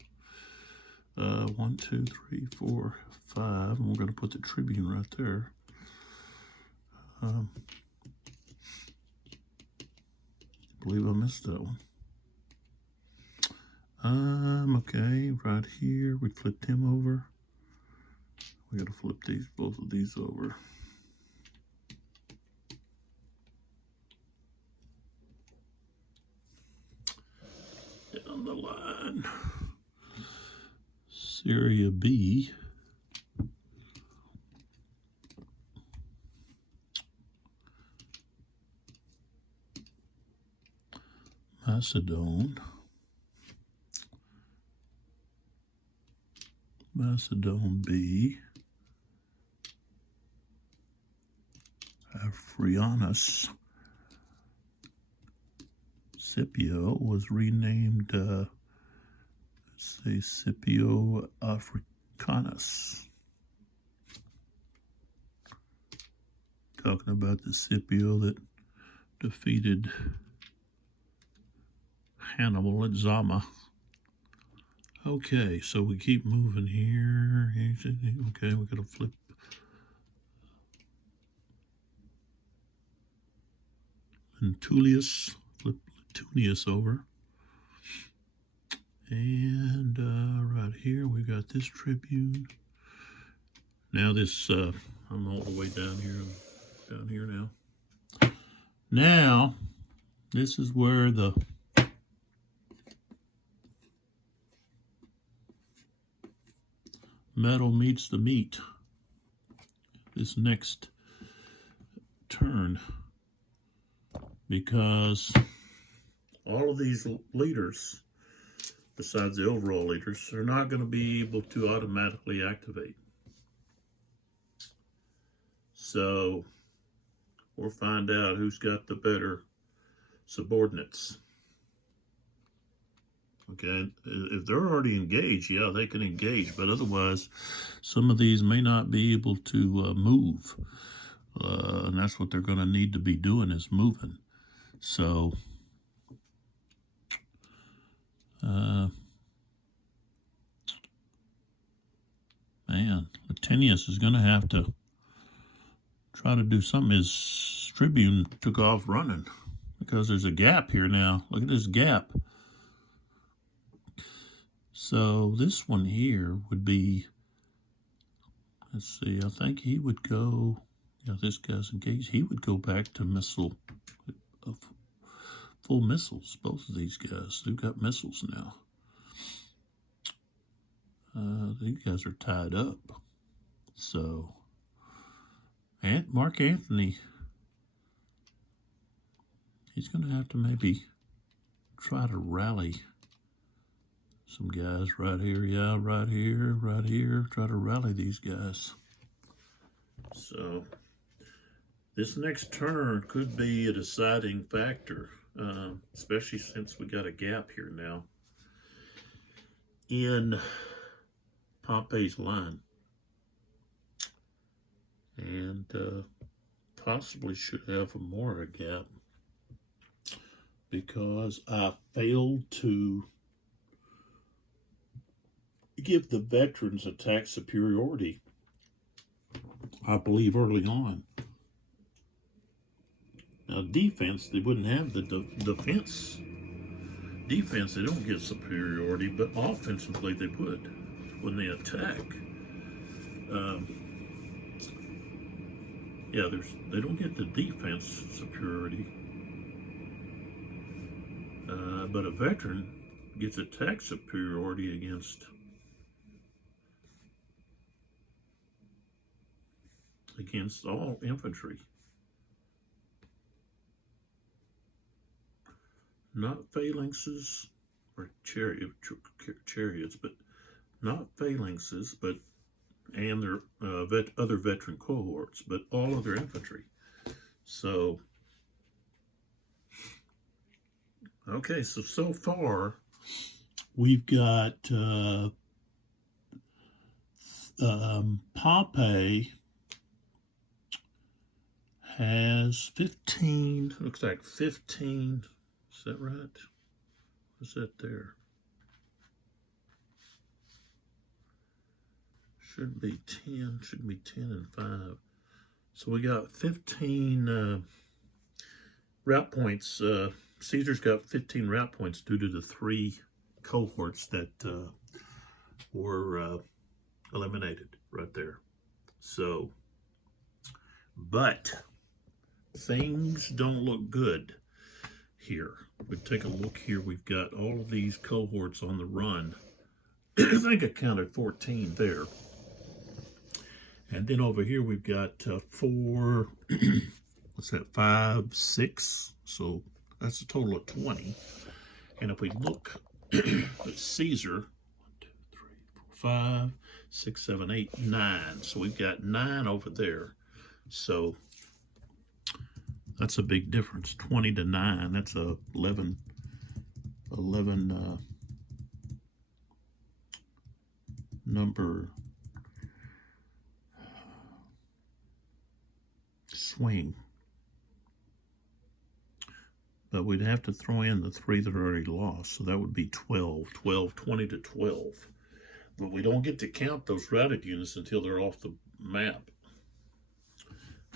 1, 2, 3, 4, 5. And we're going to put the Tribune right there. I believe I missed that one. Okay, right here, we flipped him over. We got to flip both of these over. Down the line. Syria B. Macedon. Macedon B. Afrianus. Scipio was renamed, let's say, Scipio Africanus. Talking about the Scipio that defeated Hannibal at Zama. Okay, so we keep moving here. Okay, we gotta flip. And Julius, flip Tunius over. And right here, we got this Tribune. Now this, I'm all the way down here now. Now, this is where the metal meets the meat. This next turn, because all of these leaders, besides the overall leaders, are not going to be able to automatically activate. So we'll find out who's got the better subordinates. Okay, if they're already engaged, yeah, they can engage, but otherwise, some of these may not be able to move, and that's what they're going to need to be doing, is moving. So, man, Latinius is going to have to try to do something. His Tribune took off running because there's a gap here now. Look at this gap. So this one here would be, let's see, I think he would go, yeah, this guy's engaged. He would go back to full missiles. Both of these guys, they've got missiles now. These guys are tied up. So, and Mark Antony, he's going to have to maybe try to rally some guys right here. Yeah, right here, right here. Try to rally these guys. So, this next turn could be a deciding factor, especially since we got a gap here now in Pompey's line. And possibly should have more a gap, because I failed to give the veterans attack superiority, I believe, early on. Now, defense, they wouldn't have the defense. Defense, they don't get superiority, but offensively they would when they attack. Yeah, they don't get the defense superiority, but a veteran gets attack superiority against all infantry. Not phalanxes or chariots, but not phalanxes, but and their other veteran cohorts, but all other infantry. So, okay, so far we've got Pompey has 15, looks like 15, is that right? What's that there? Should be 10. Should be 10 and 5. So we got 15 route points. Caesar's got 15 route points due to the 3 cohorts that were eliminated right there. So, but things don't look good here. We take a look here. We've got all of these cohorts on the run. I think I counted 14 there. And then over here we've got 4, what's that, 5, 6. So that's a total of 20. And if we look at Caesar, 1, 2, 3, 4, 5, 6, 7, 8, 9. So we've got 9 over there. So that's a big difference. 20 to 9. That's a 11 number swing. But we'd have to throw in the 3 that are already lost. So that would be 12, 20 to 12. But we don't get to count those routed units until they're off the map.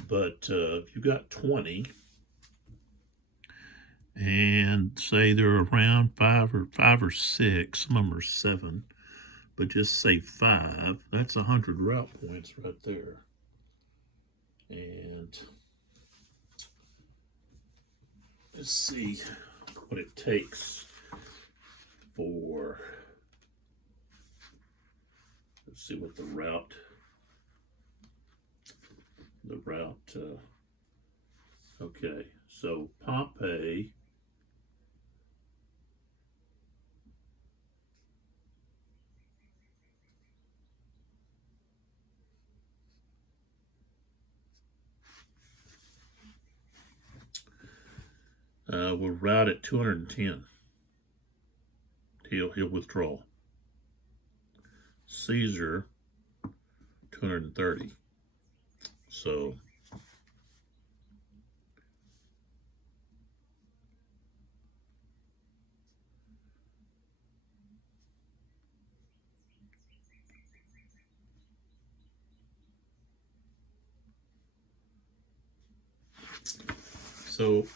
But if you got 20, and say they're around 5 or 6, some of them are 7, but just say 5, that's 100 route points right there. And let's see what it takes for, let's see what the route, okay, so Pompey, will route at 210. He'll withdraw. Caesar, 230. So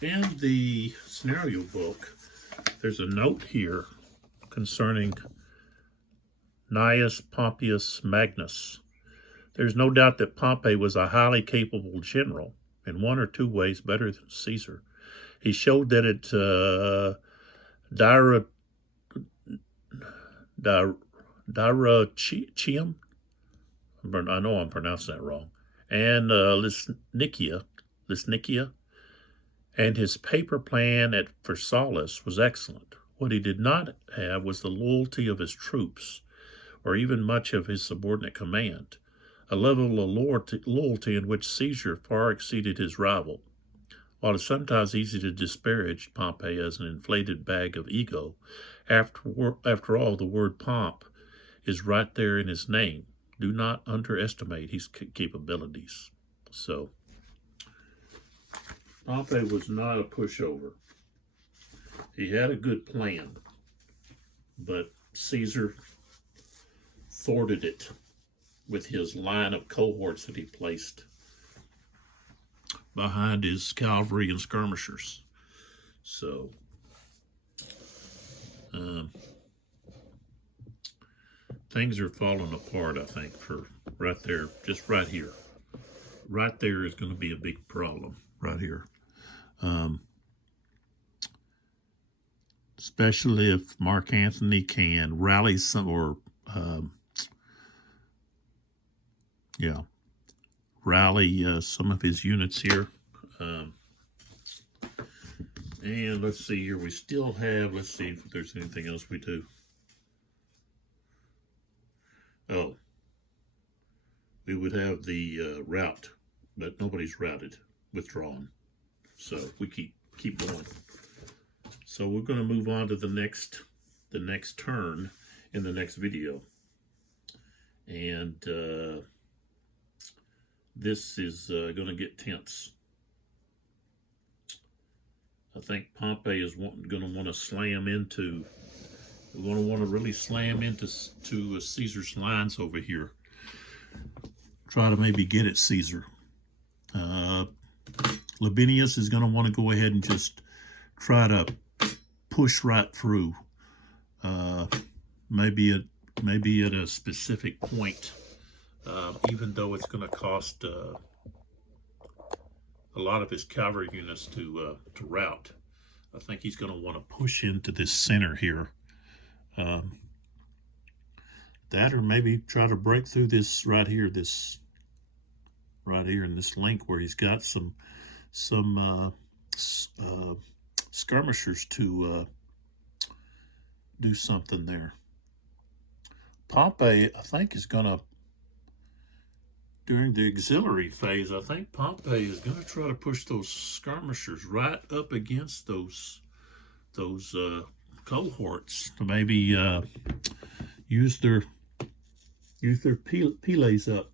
in the scenario book, there's a note here concerning Gnaeus Pompeius Magnus. There's no doubt that Pompey was a highly capable general, in 1 or 2 ways better than Caesar. He showed that at Dyrrhachium, I know I'm pronouncing that wrong, and Lysnikia, and his paper plan at Pharsalus was excellent. What he did not have was the loyalty of his troops, or even much of his subordinate command, a level of loyalty in which Caesar far exceeded his rival. While it's sometimes easy to disparage Pompey as an inflated bag of ego, after all, the word pomp is right there in his name. Do not underestimate his capabilities. So, Pompey was not a pushover. He had a good plan, but Caesar thwarted it with his line of cohorts that he placed behind his cavalry and skirmishers. So, things are falling apart, I think, for right there, just right here. Right there is going to be a big problem, right here. Especially if Mark Antony can rally some, or rally some of his units here. And let's see here, we still have, let's see if there's anything else we do. Oh, we would have the route, but nobody's routed, withdrawn. So we keep going. So we're going to move on to the next turn in the next video. And this is going to get tense. I think Pompey is going to want to slam into. We're going to want to really slam into Caesar's lines over here. try to maybe get at Caesar. Labienus is going to want to go ahead and just try to push right through. Maybe at a specific point, even though it's going to cost a lot of his cavalry units to rout. I think he's going to want to push into this center here. That, or maybe try to break through this right here, in this link where he's got some skirmishers to do something there. Pompey, I think, is going to, during the auxiliary phase, I think Pompey is going to try to push those skirmishers right up against those cohorts to maybe use their peleys up.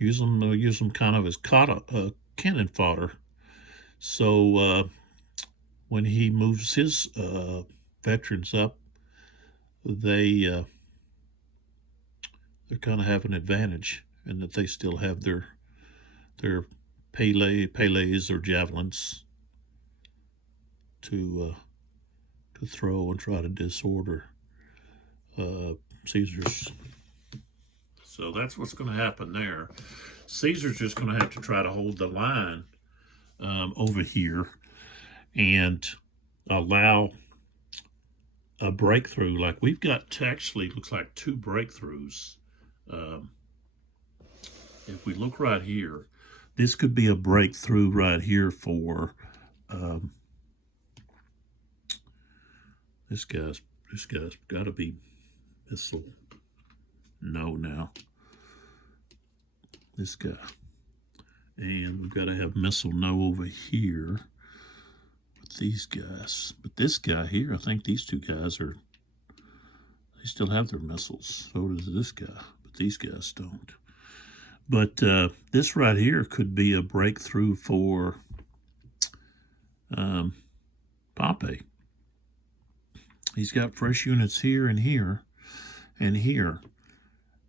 Use them kind of as cannon fodder. So when he moves his veterans up, they kind of have an advantage, and that they still have their peleys or javelins to throw and try to disorder Caesar's. So that's what's going to happen there. Caesar's just going to have to try to hold the line over here and allow a breakthrough. Like we've got actually, looks like 2 breakthroughs. If we look right here, this could be a breakthrough right here for this guy's got to be missile. No, now this guy, and we've got to have missile no over here with these guys. But this guy here, I think these 2 guys they still have their missiles. So does this guy, but these guys don't. But this right here could be a breakthrough for Pompey. He's got fresh units here and here and here.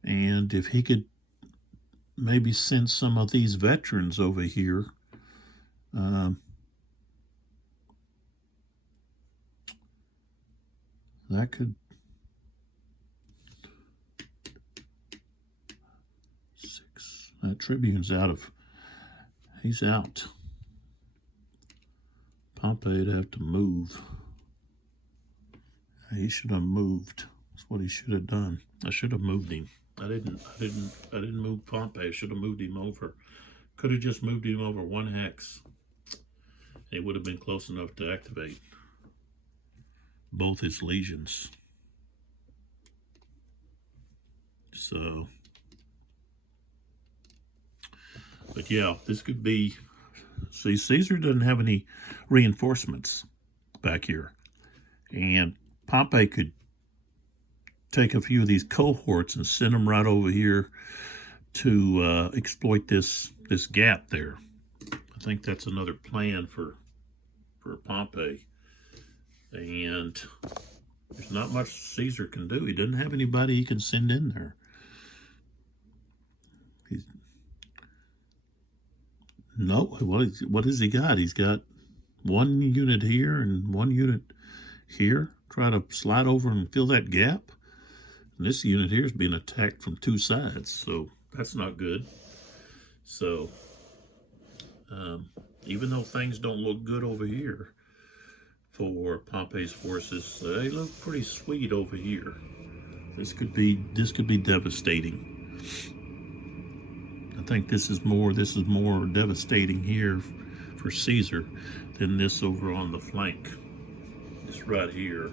And if he could maybe send some of these veterans over here, that could... That Tribune's he's out. Pompey'd have to move. He should have moved. That's what he should have done. I should have moved him. I didn't move Pompey. I should have moved him over. Could have just moved him over 1 hex. It would have been close enough to activate both his legions. So, but yeah, this could be, see, Caesar doesn't have any reinforcements back here. And Pompey could take a few of these cohorts and send them right over here to exploit this gap there. I think that's another plan for Pompey. And there's not much Caesar can do. He doesn't have anybody he can send in there. No, what has he got? He's got 1 unit here and 1 unit here. Try to slide over and fill that gap. And this unit here is being attacked from 2 sides, so that's not good. So, even though things don't look good over here for Pompey's forces, they look pretty sweet over here. This could be devastating. I think this is more devastating here for Caesar than this over on the flank. This right here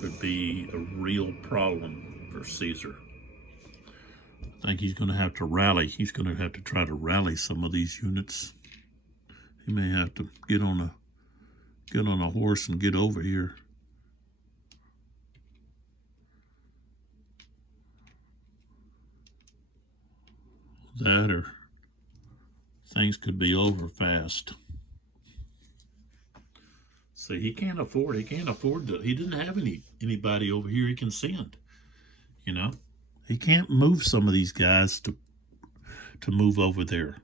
could be a real problem for Caesar. I think he's going to have to rally. He's going to have to try to rally some of these units. He may have to get on a horse and get over here. That, or things could be over fast. See, he can't afford to, he didn't have anybody over here he can send, you know. He can't move some of these guys to move over there.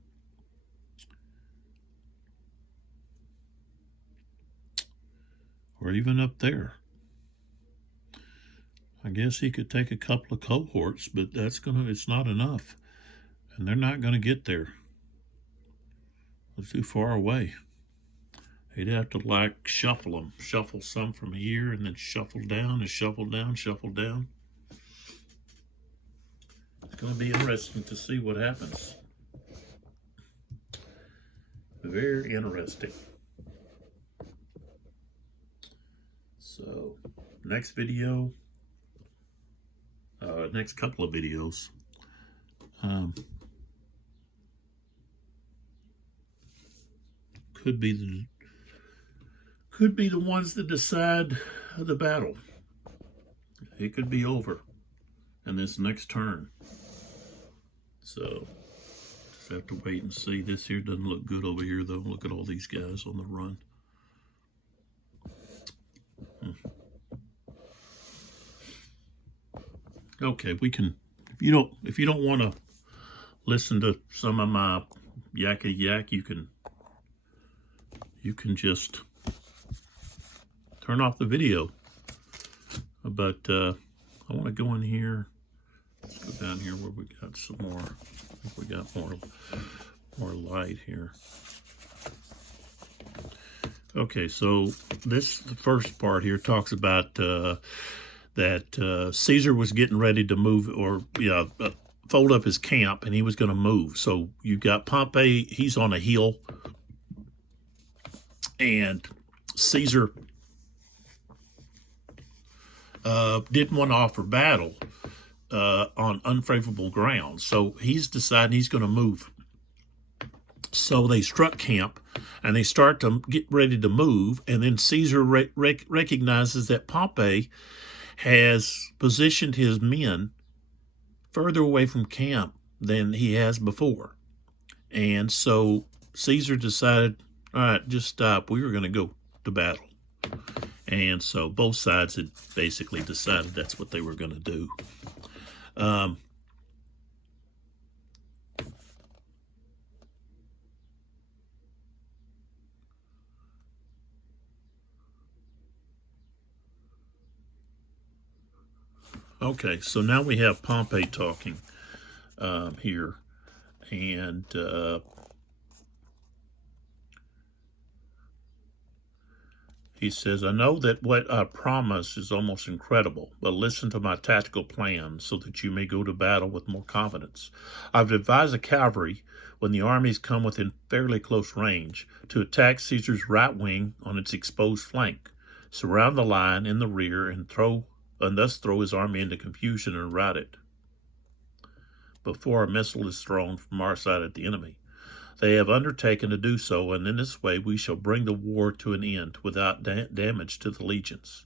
Or even up there. I guess he could take a couple of cohorts, but it's not enough. And they're not gonna get there. It's too far away. He'd have to like shuffle them. Shuffle some from here and then shuffle down and shuffle down, shuffle down. It's gonna be interesting to see what happens. Very interesting. So, next video, next couple of videos, could be the ones that decide the battle. It could be over in this next turn. So, just have to wait and see. This here doesn't look good over here, though. Look at all these guys on the run. Okay, we can. If you don't want to listen to some of my yakety yak, you can just turn off the video. But I want to go in here. Let's go down here where we got some more. I think we got more light here. Okay, so the first part here talks about that Caesar was getting ready to move, or fold up his camp, and he was going to move. So you've got Pompey, he's on a hill, and Caesar didn't want to offer battle on unfavorable ground. So he's deciding he's going to move. So they struck camp, and they start to get ready to move, and then Caesar recognizes that Pompey has positioned his men further away from camp than he has before. And so Caesar decided, all right, just stop. We were going to go to battle. And so both sides had basically decided that's what they were going to do. Okay, so now we have Pompey talking here, and he says, I know that what I promise is almost incredible, but listen to my tactical plan so that you may go to battle with more confidence. I've advised the cavalry, when the armies come within fairly close range, to attack Caesar's right wing on its exposed flank, surround the line in the rear, and thus throw his army into confusion and rout it before a missile is thrown from our side at the enemy. They have undertaken to do so, and in this way we shall bring the war to an end without damage to the legions,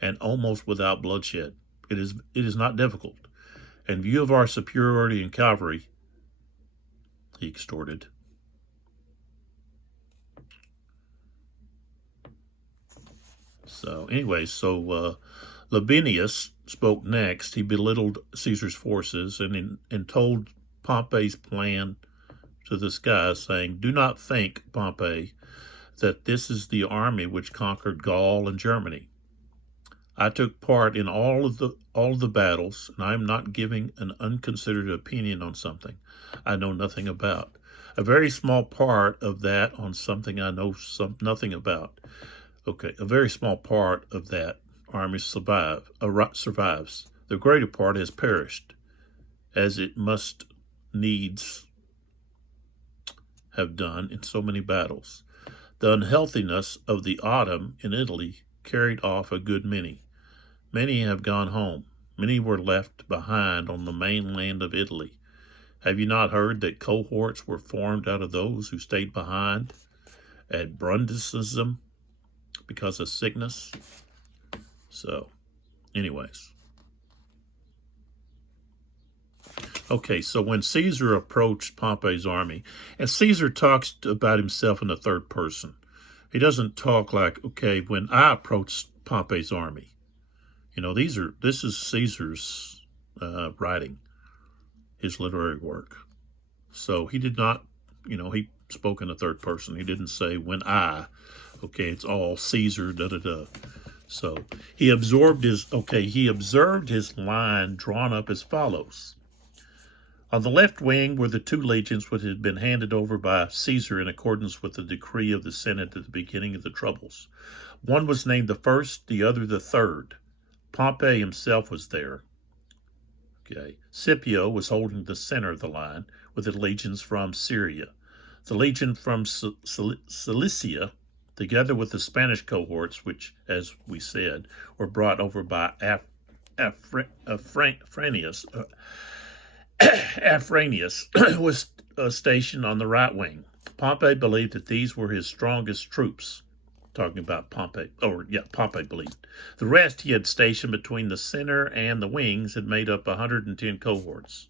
and almost without bloodshed. It is not difficult. In view of our superiority in cavalry, he extorted. So anyway, Labienus spoke next. He belittled Caesar's forces and told Pompey's plan to this guy, saying, do not think, Pompey, that this is the army which conquered Gaul and Germany. I took part in all of the battles, and I am not giving an unconsidered opinion on something I know nothing about. A very small part of that on something I know nothing about. Okay, a very small part of that army survives. The greater part has perished, as it must needs have done in so many battles. The unhealthiness of the autumn in Italy carried off a good many. Many have gone home. Many were left behind on the mainland of Italy. Have you not heard that cohorts were formed out of those who stayed behind at Brundisism because of sickness? So, anyways. Okay, so when Caesar approached Pompey's army, and Caesar talks about himself in the third person. He doesn't talk like, okay, when I approached Pompey's army. You know, this is Caesar's writing his literary work. So he did not, he spoke in a third person. He didn't say when I, okay, it's all Caesar, da da da. So he observed his line drawn up as follows. On the left wing were the two legions which had been handed over by Caesar in accordance with the decree of the Senate at the beginning of the troubles. One was named the first, the other the third. Pompey himself was there. Okay. Scipio was holding the center of the line with the legions from Syria. The legion from Cilicia, together with the Spanish cohorts, which, as we said, were brought over by Afranius, was stationed on the right wing. Pompey believed that these were his strongest troops. Talking about Pompey believed. The rest he had stationed between the center and the wings had made up 110 cohorts.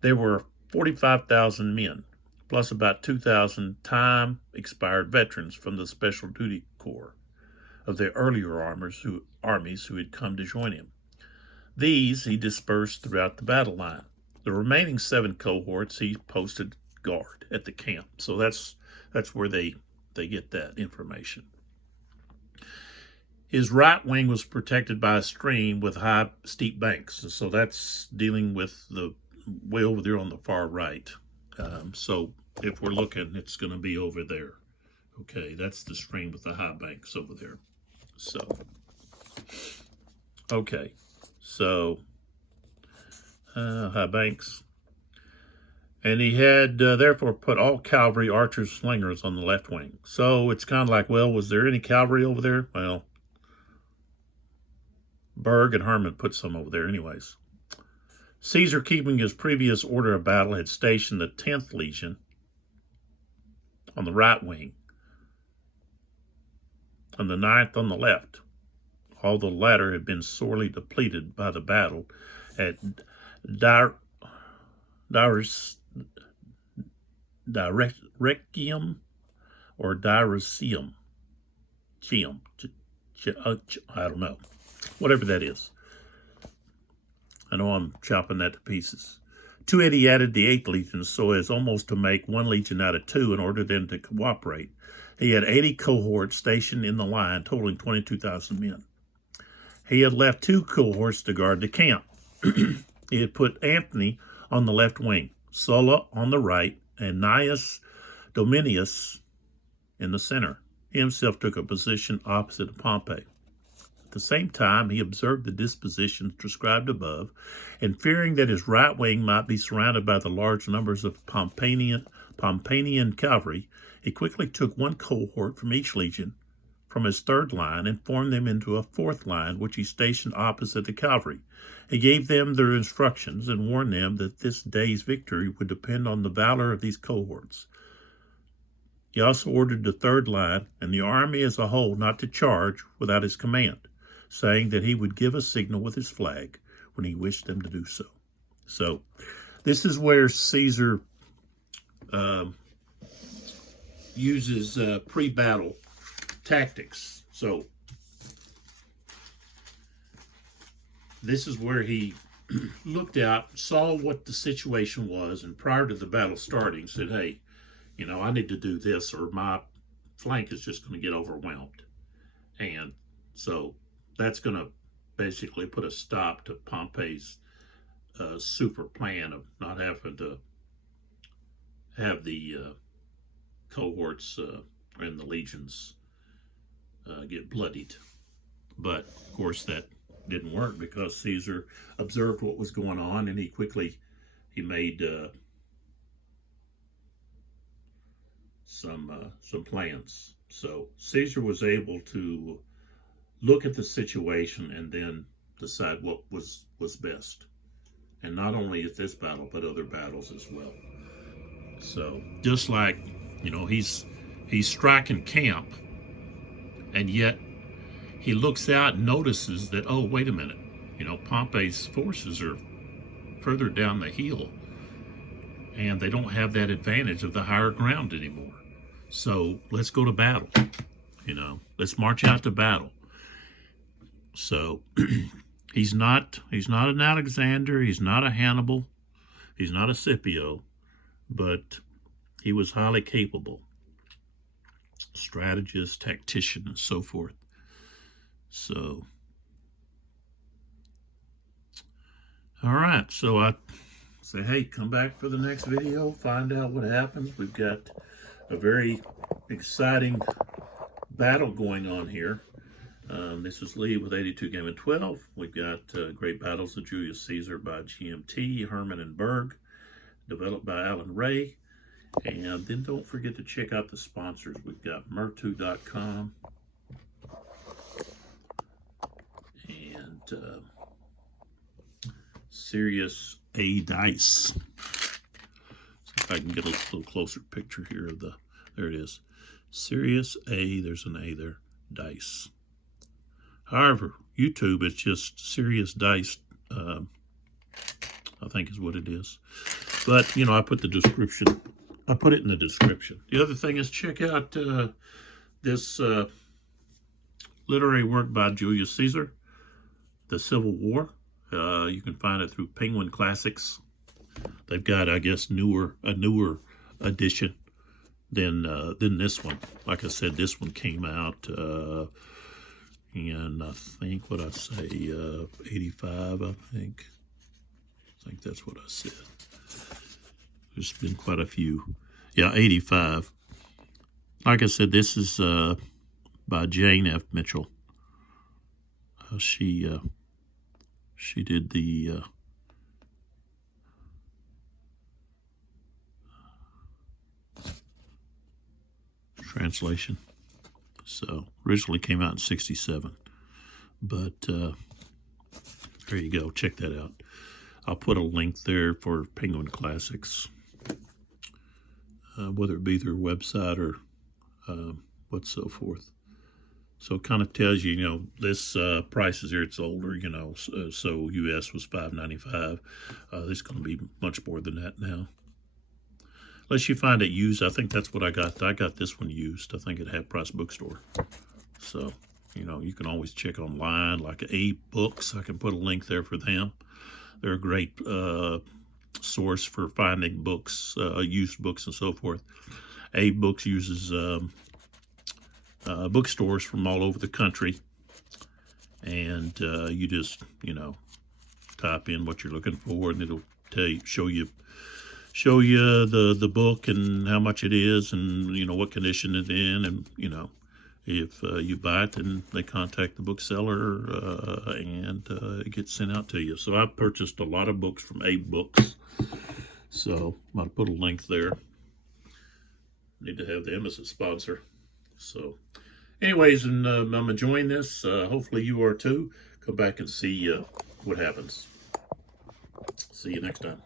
There were 45,000 men, plus about 2,000 time-expired veterans from the Special Duty Corps of the earlier armies who had come to join him. These he dispersed throughout the battle line. The remaining 7 cohorts he posted guard at the camp. So that's where they get that information. His right wing was protected by a stream with high, steep banks. So that's dealing with the way over there on the far right. So if we're looking, it's going to be over there. Okay, that's the stream with the high banks over there. So, okay, so high banks. And he had therefore put all cavalry, archers, slingers on the left wing. So it's kind of like, well, was there any cavalry over there? Well, Berg and Herman put some over there anyways. Caesar, keeping his previous order of battle, had stationed the 10th Legion on the right wing and the 9th on the left. All the latter had been sorely depleted by the battle at Dyrrhachium or Dyrrhachium. I don't know. Whatever that is. I know I'm chopping that to pieces. To it he added the 8th Legion so as almost to make 1 legion out of 2 in order then to cooperate. He had 80 cohorts stationed in the line, totaling 22,000 men. He had left 2 cohorts to guard the camp. He had put Antony on the left wing, Sulla on the right, and Gnaeus Domitius in the center. He himself took a position opposite of Pompey. At the same time, he observed the dispositions described above, and fearing that his right wing might be surrounded by the large numbers of Pompeian cavalry, he quickly took 1 cohort from each legion from his 3rd line and formed them into a 4th line, which he stationed opposite the cavalry. He gave them their instructions and warned them that this day's victory would depend on the valor of these cohorts. He also ordered the 3rd line and the army as a whole not to charge without his command, saying that he would give a signal with his flag when he wished them to do so. So this is where Caesar uses pre-battle tactics. So this is where he looked out, saw what the situation was, and prior to the battle starting said, hey, I need to do this or my flank is just going to get overwhelmed. And so that's going to basically put a stop to Pompey's super plan of not having to have the cohorts and the legions get bloodied. But of course that didn't work because Caesar observed what was going on and he made some plans. So Caesar was able to look at the situation and then decide what was best, and not only at this battle but other battles as well. So just like he's striking camp, and yet he looks out and notices that, oh, wait a minute, Pompey's forces are further down the hill and they don't have that advantage of the higher ground anymore. So let's go to battle. Let's march out to battle. So He's not an Alexander, he's not a Hannibal, he's not a Scipio, but he was highly capable. Strategist, tactician, and so forth. So, all right. So I say, hey, come back for the next video, find out what happens. We've got a very exciting battle going on here. This is Lee with 82 Game and 12. We've got Great Battles of Julius Caesar by GMT, Herman and Berg, developed by Alan Ray. And then don't forget to check out the sponsors. We've got Mertu.com and Serious A Dice. See if I can get a little closer picture here of the, there it is. Serious A, there's an A there, Dice. However, YouTube, it's just Serious Dice, I think is what it is. But, you know, I put the description. I put it in the description. The other thing is check out this literary work by Julius Caesar, The Civil War. You can find it through Penguin Classics. They've got, I guess, a newer edition than this one. Like I said, this one came out in, I think, what I say, 85, I think. I think that's what I said. There's been quite a few. Yeah, 85. Like I said, this is by Jane F. Mitchell. She did the translation. So originally came out in 67. But there you go. Check that out. I'll put a link there for Penguin Classics. Whether it be their website or what so forth. So it kind of tells you, you know, this price is here, it's older, you know, so US was $5.95. This is going to be much more than that now. Unless you find it used, I think that's what I got. I got this one used. I think at Half Price Bookstore. So, you know, you can always check online, like GBoH. I can put a link there for them. They're a great source for finding books, used books and so forth. GBoH uses bookstores from all over the country, and you just, you know, type in what you're looking for, and it'll tell you, show you the book and how much it is, and you know what condition it's in, and you know if you buy it, then they contact the bookseller and it gets sent out to you. So I've purchased a lot of books from GBoH. So I'll put a link there. Need to have them as a sponsor. So anyways, and I'm enjoying this. Hopefully you are too. Come back and see what happens. See you next time.